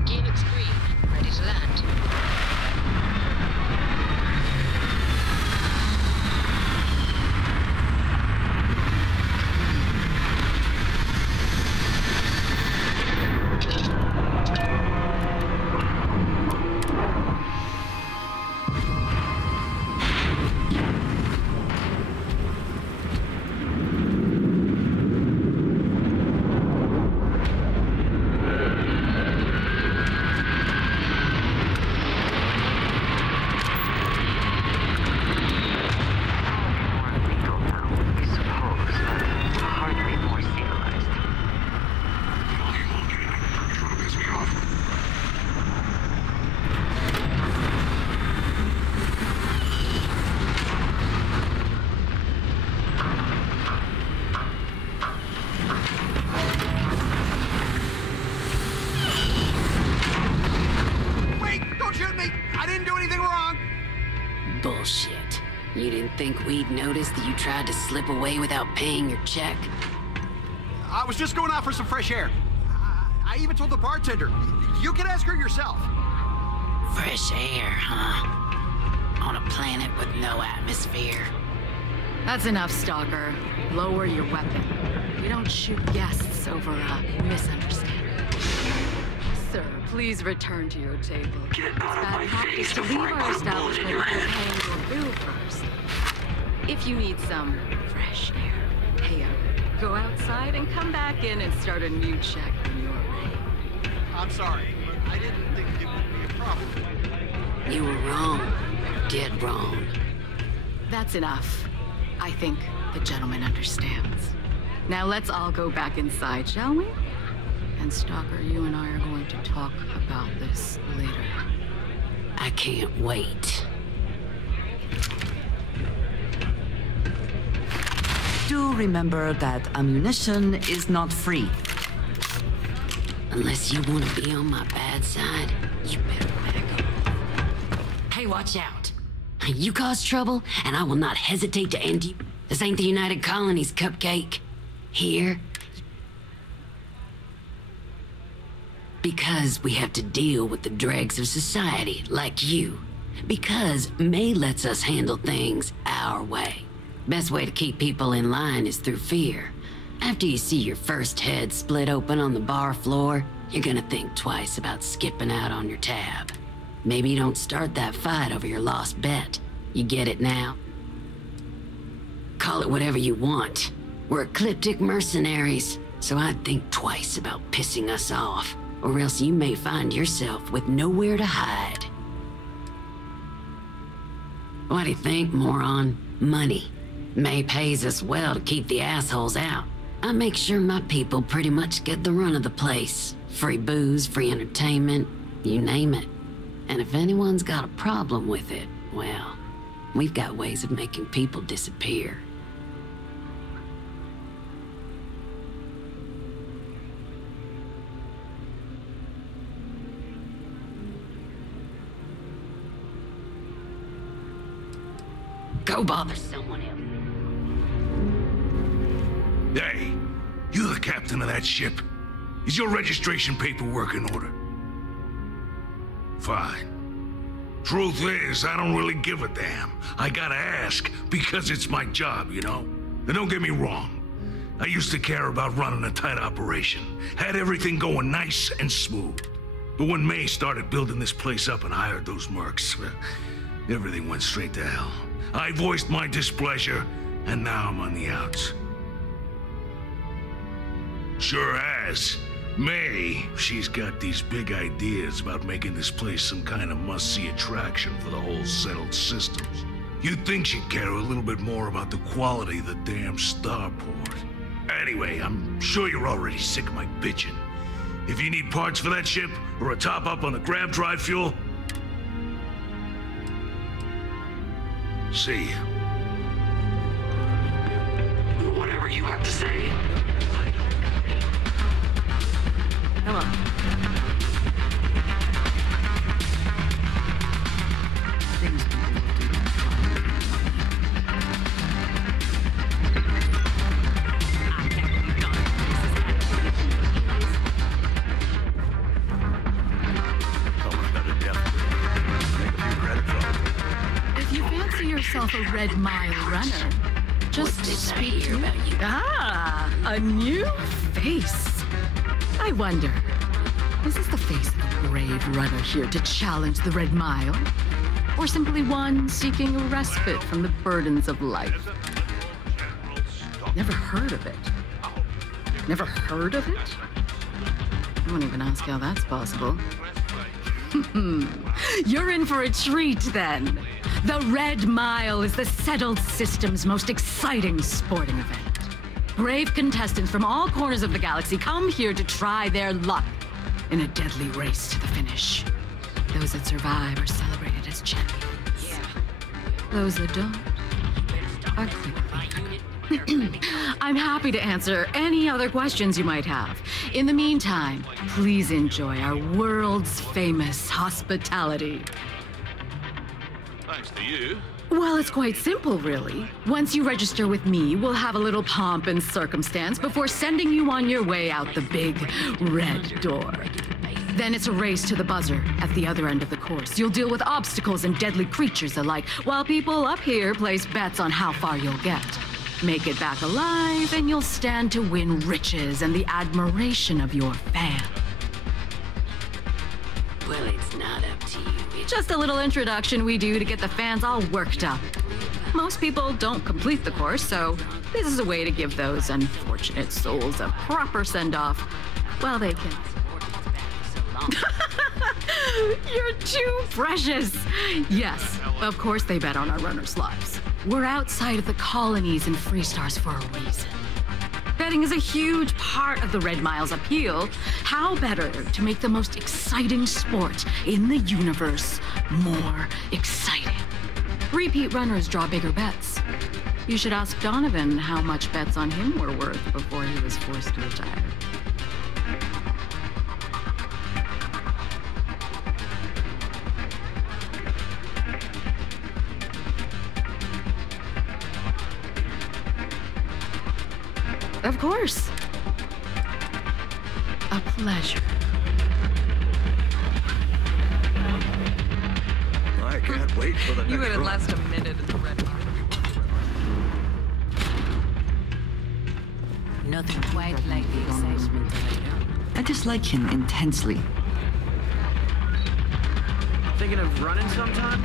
Units green, ready to land. Bullshit. You didn't think we'd notice that you tried to slip away without paying your check? I was just going out for some fresh air. I even told the bartender. You can ask her yourself. Fresh air, huh? On a planet with no atmosphere. That's enough, Stalker. Lower your weapon. We don't shoot guests over a misunderstanding. Sir, please return to your table. It's bad practice to leave our establishment before paying your bill first. If you need some fresh air, hey, go outside and come back in and start a new check when you're ready. I'm sorry. I didn't think it would be a problem. You were wrong. Dead wrong. That's enough. I think the gentleman understands. Now let's all go back inside, shall we? And Stalker, you and I are going to talk about this later. I can't wait. Do remember that ammunition is not free. Unless you want to be on my bad side, you better back up. Hey, watch out. You cause trouble, and I will not hesitate to end you. This ain't the United Colonies, Cupcake. Here. Because we have to deal with the dregs of society, like you. Because May lets us handle things our way. Best way to keep people in line is through fear. After you see your first head split open on the bar floor, you're gonna think twice about skipping out on your tab. Maybe you don't start that fight over your lost bet. You get it now? Call it whatever you want. We're ecliptic mercenaries, so I'd think twice about pissing us off, or else you may find yourself with nowhere to hide. What do you think, moron? Money. May pays us well to keep the assholes out. I make sure my people pretty much get the run of the place. Free booze, free entertainment, you name it. And if anyone's got a problem with it, well, we've got ways of making people disappear. Go bother someone else. Hey, you the captain of that ship? Is your registration paperwork in order? Fine. Truth is, I don't really give a damn. I gotta ask, because it's my job, you know? And don't get me wrong. I used to care about running a tight operation. Had everything going nice and smooth. But when May started building this place up and hired those mercs, everything went straight to hell. I voiced my displeasure, and now I'm on the outs. Sure has. May, she's got these big ideas about making this place some kind of must-see attraction for the whole settled systems. You'd think she'd care a little bit more about the quality of the damn starport. Anyway, I'm sure you're already sick of my bitching. If you need parts for that ship, or a top-up on the grav drive fuel, see ya. Whatever you have to say. Come on. Things people will do don't fly. I can't believe none of this is happening. Someone's got a death. Make a few credits on it. If you fancy yourself a Red Mile runner, just speak to me. Ah, a new face. I wonder, is this the face of a brave runner here to challenge the Red Mile? Or simply one seeking a respite from the burdens of life? Never heard of it. Never heard of it? I won't even ask how that's possible. You're in for a treat, then. The Red Mile is the settled system's most exciting sporting event. Brave contestants from all corners of the galaxy come here to try their luck in a deadly race to the finish. Those that survive are celebrated as champions. Those that don't are quickly forgotten. I'm happy to answer any other questions you might have. In the meantime, please enjoy our world's famous hospitality. Thanks to you. Well, it's quite simple, really. Once you register with me, we'll have a little pomp and circumstance before sending you on your way out the big red door. Then it's a race to the buzzer at the other end of the course. You'll deal with obstacles and deadly creatures alike, while people up here place bets on how far you'll get. Make it back alive, and you'll stand to win riches and the admiration of your fans. Well, it's not up to you. Just a little introduction we do to get the fans all worked up. Most people don't complete the course, so this is a way to give those unfortunate souls a proper send-off while they can. You're too precious! Yes, of course they bet on our runners' lives. We're outside of the colonies and Freestars for a reason. Betting is a huge part of the Red Mile's appeal. How better to make the most exciting sport in the universe more exciting? Repeat runners draw bigger bets. You should ask Donovan how much bets on him were worth before he was forced to retire. Of course. A pleasure. I can't wait for the next You wouldn't run. last a minute in the red line. Nothing quite like the excitement later. I dislike him intensely. Thinking of running sometime?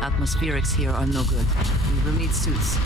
Atmospherics here are no good. We will need suits.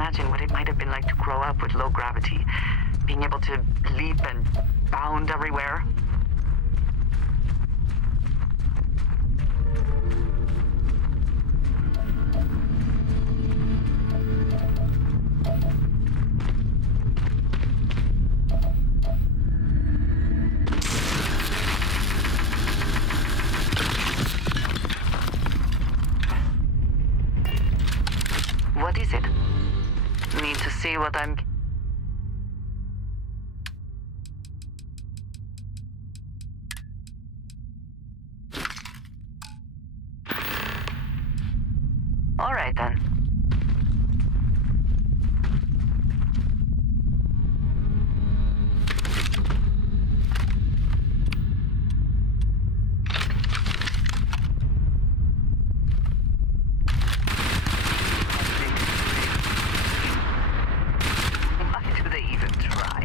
imagine what it might have been like to grow up with low gravity, being able to leap and bound everywhere. What is it? Need to see what I'm... All right, then. Why do they even try?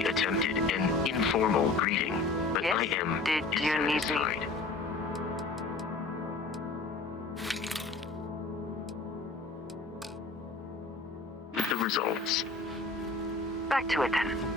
only attempted an informal greeting, but yes? I am Did you need me? satisfied. The results. Back to it then.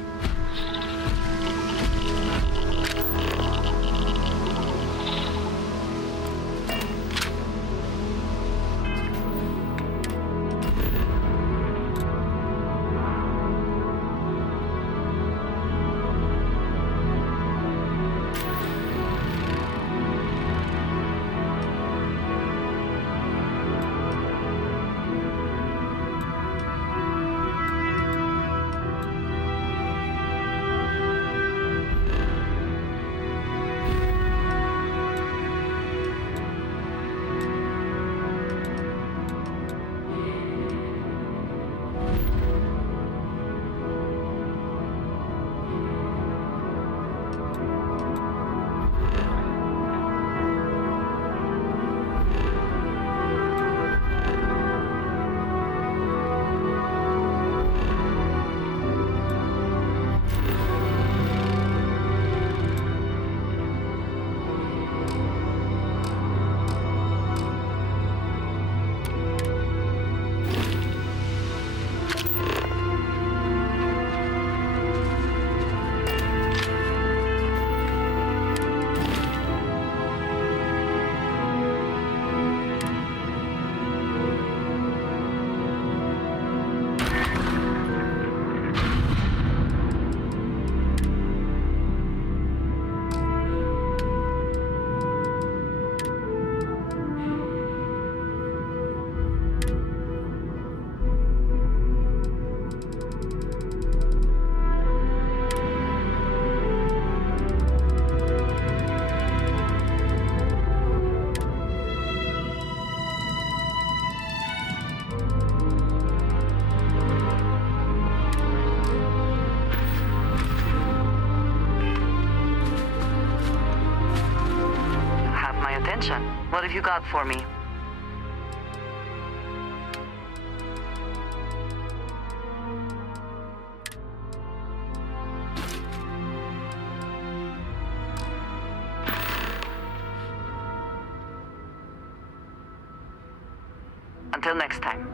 What have you got for me? Until next time.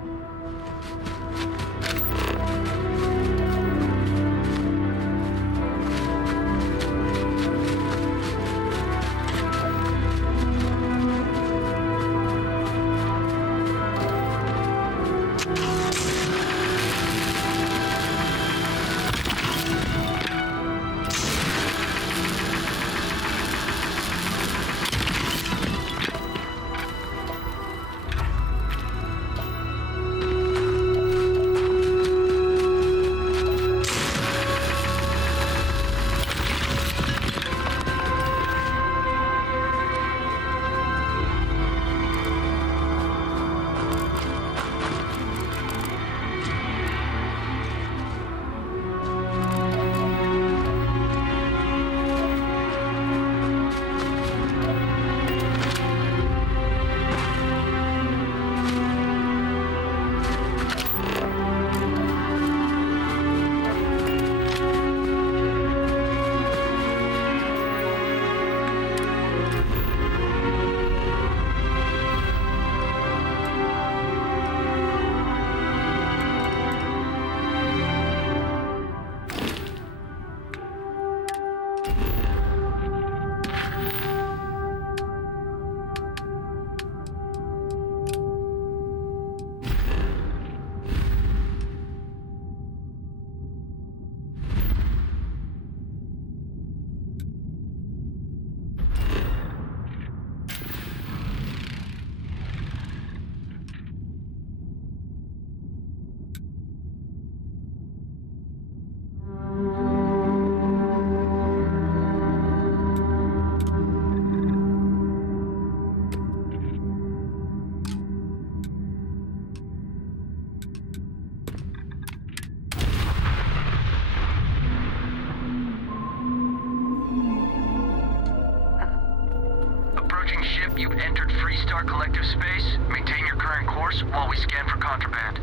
You've entered Freestar Collective space. Maintain your current course while we scan for contraband.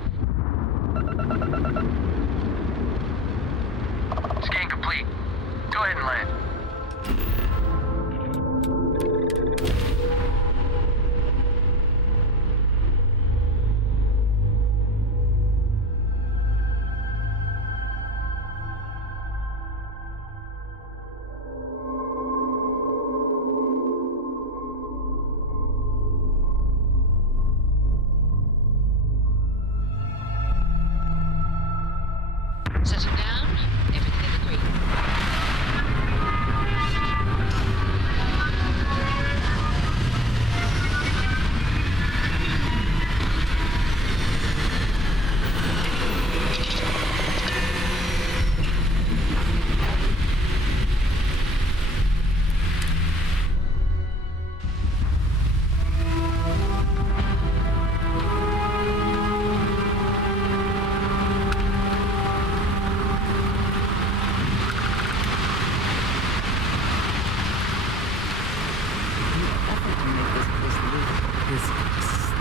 Scan complete. Go ahead and land. Settle down. Everything is agreed.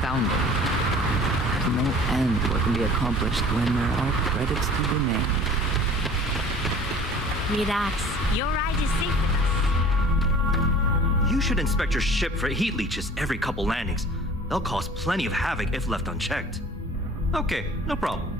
To no end what can be accomplished when there are credits to be made. Relax. Your ride is safe with us. You should inspect your ship for heat leeches every couple landings. They'll cause plenty of havoc if left unchecked. Okay, no problem.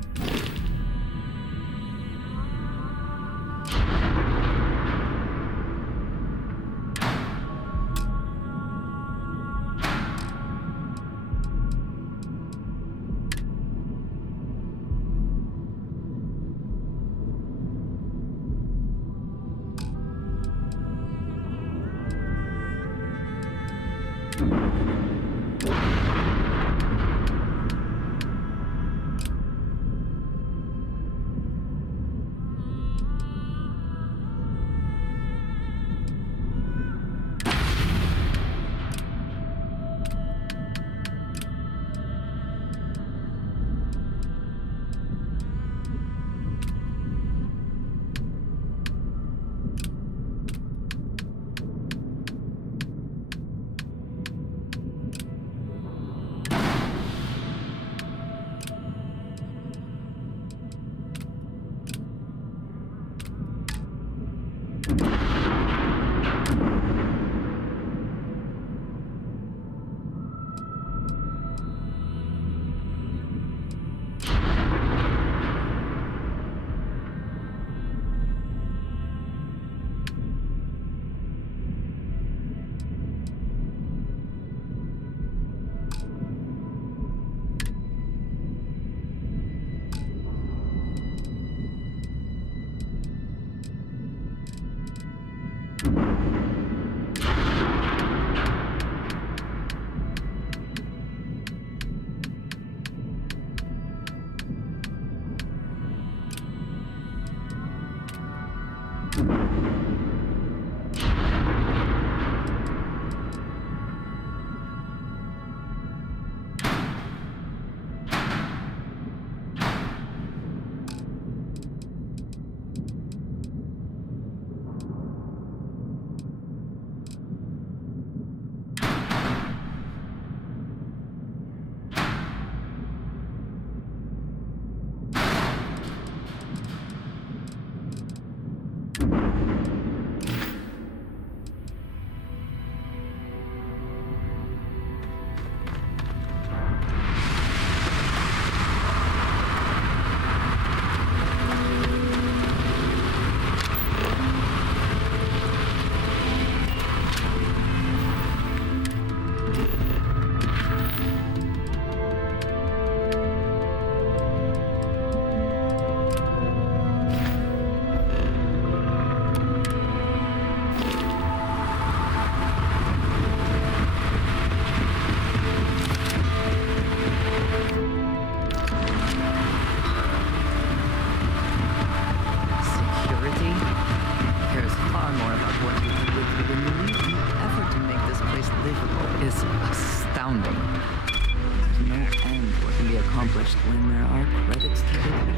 When there are credits to be made.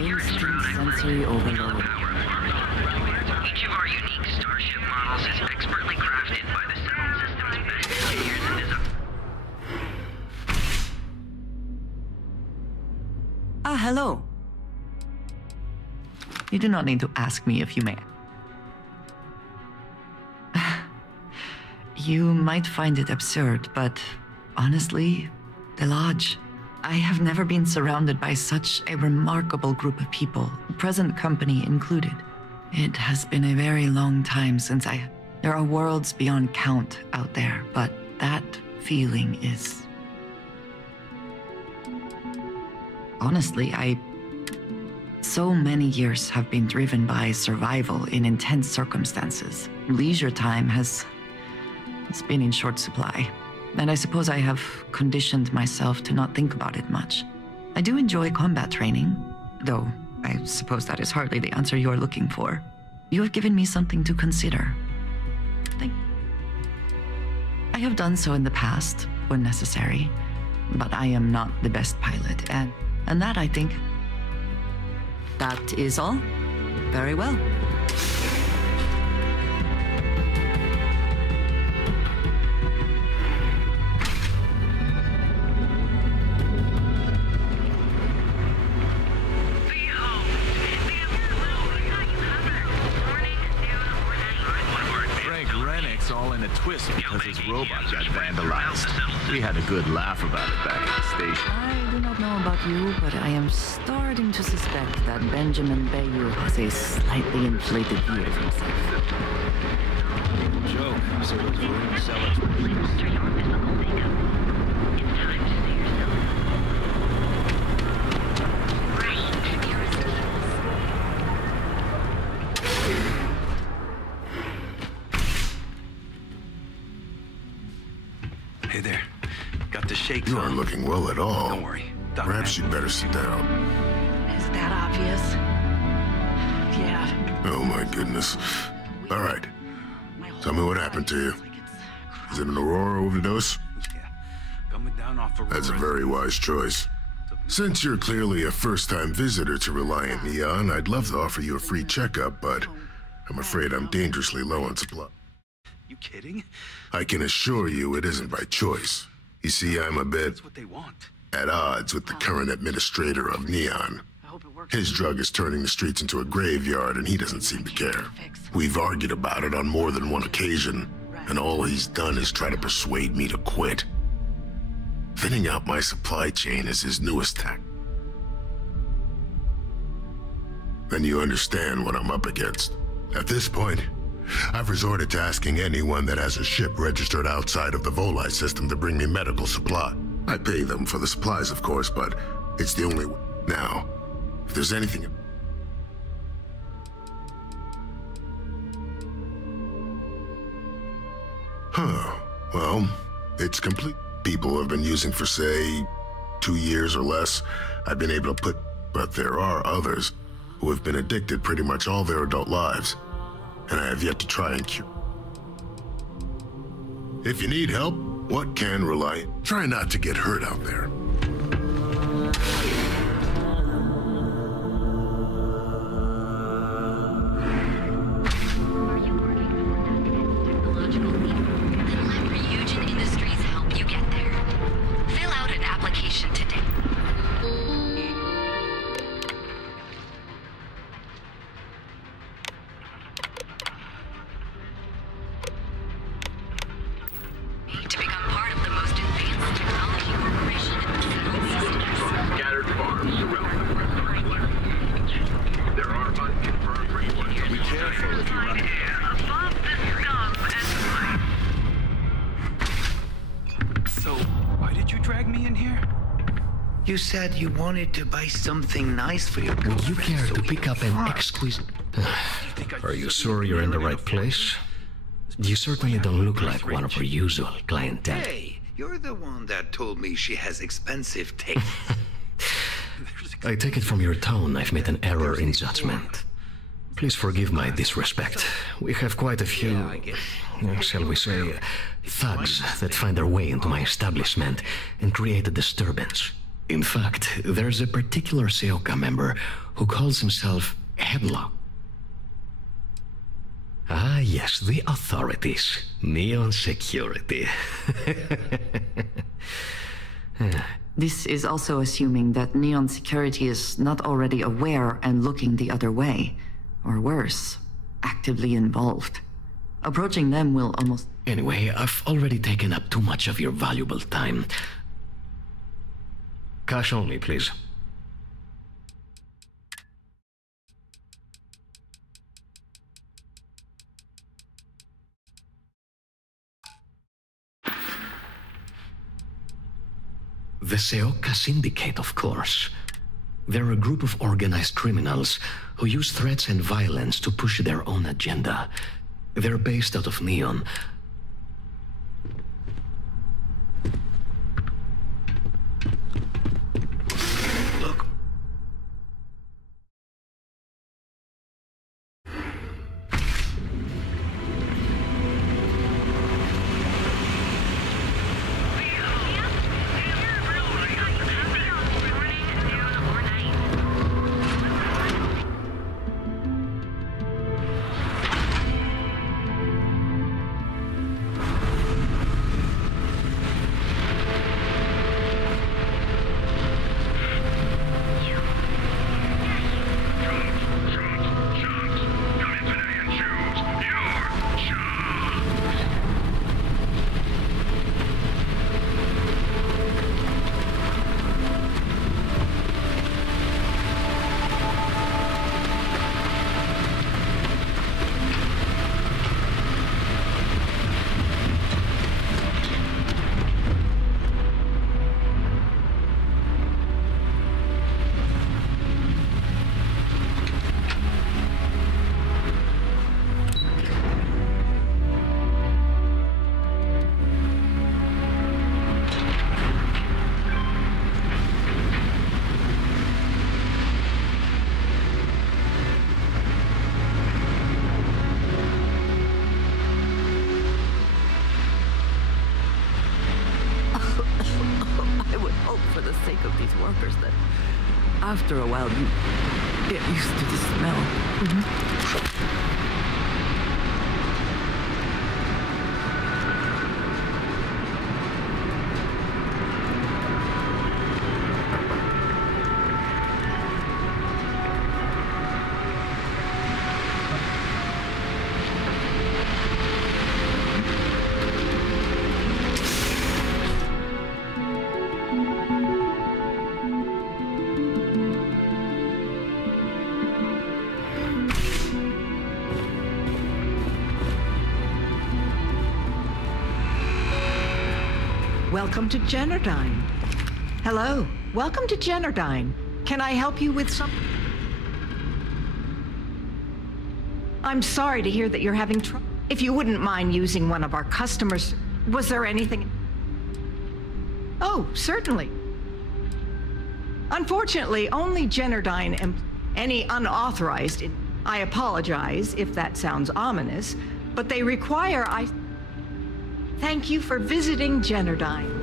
Instant sensory overload. Each of Ah, hello. You do not need to ask me if you may. You might find it absurd, but honestly, the Lodge. I have never been surrounded by such a remarkable group of people, present company included. It has been a very long time since There are worlds beyond count out there, but that feeling is... Honestly, So many years have been driven by survival in intense circumstances. Leisure time it's been in short supply. And I suppose I have conditioned myself to not think about it much. I do enjoy combat training, though I suppose that is hardly the answer you're looking for. You have given me something to consider. I have done so in the past, when necessary, but I am not the best pilot, and that, I think... That is all? Very well. All in a twist because his robot got vandalized. We had a good laugh about it back at the station. I do not know about you, but I am starting to suspect that Benjamin Bayou has a slightly inflated view of himself. Joke, so those room sellers... Hey there. Got the shakes You aren't looking well at all. Don't worry. Perhaps you'd better sit down. Is that obvious? Yeah. Oh my goodness. All right. Tell me what happened to you. Is it an Aurora overdose? Coming down off Aurora. That's a very wise choice. Since you're clearly a first-time visitor to Reliant Neon, I'd love to offer you a free checkup, but I'm afraid I'm dangerously low on supply. You kidding? I can assure you it isn't by choice. You see, I'm a bit... That's what they want. At odds with the current administrator of Neon. His drug is turning the streets into a graveyard, and he doesn't seem to care. We've argued about it on more than one occasion, and all he's done is try to persuade me to quit. Thinning out my supply chain is his newest tack. Then you understand what I'm up against. At this point, I've resorted to asking anyone that has a ship registered outside of the Volii system to bring me medical supply. I pay them for the supplies, of course, but it's the only way. Now, if there's anything... Well, it's complete. People have been using for, say, 2 years or less. I've been able to put... But there are others who have been addicted pretty much all their adult lives. And I have yet to try and cure. If you need help, what can rely? Try not to get hurt out there. You said you wanted to buy something nice for your girlfriend. Would you care to pick up an exquisite... Are you sure you're in the right place? You certainly don't look like one of our usual clientele. Hey, you're the one that told me she has expensive taste. I take it from your tone I've made an error in judgment. Please forgive my disrespect. We have quite a few, shall we say, thugs that find their way into my establishment and create a disturbance. In fact, there's a particular Seoka member who calls himself Headlock. Ah, yes, the authorities. Neon Security. This is also assuming that Neon Security is not already aware and looking the other way. Or worse, actively involved. Approaching them will almost... Anyway, I've already taken up too much of your valuable time. Cash only, please. The Seoka Syndicate, of course. They're a group of organized criminals who use threats and violence to push their own agenda. They're based out of Neon. Look. After a while, you get used to the smell. Welcome to Generdyne. Hello, welcome to Generdyne. Can I help you with something? I'm sorry to hear that you're having trouble. If you wouldn't mind using one of our customers, was there anything? Oh, certainly. Unfortunately, only Generdyne and any unauthorized. I apologize if that sounds ominous, but they require Thank you for visiting Generdyne.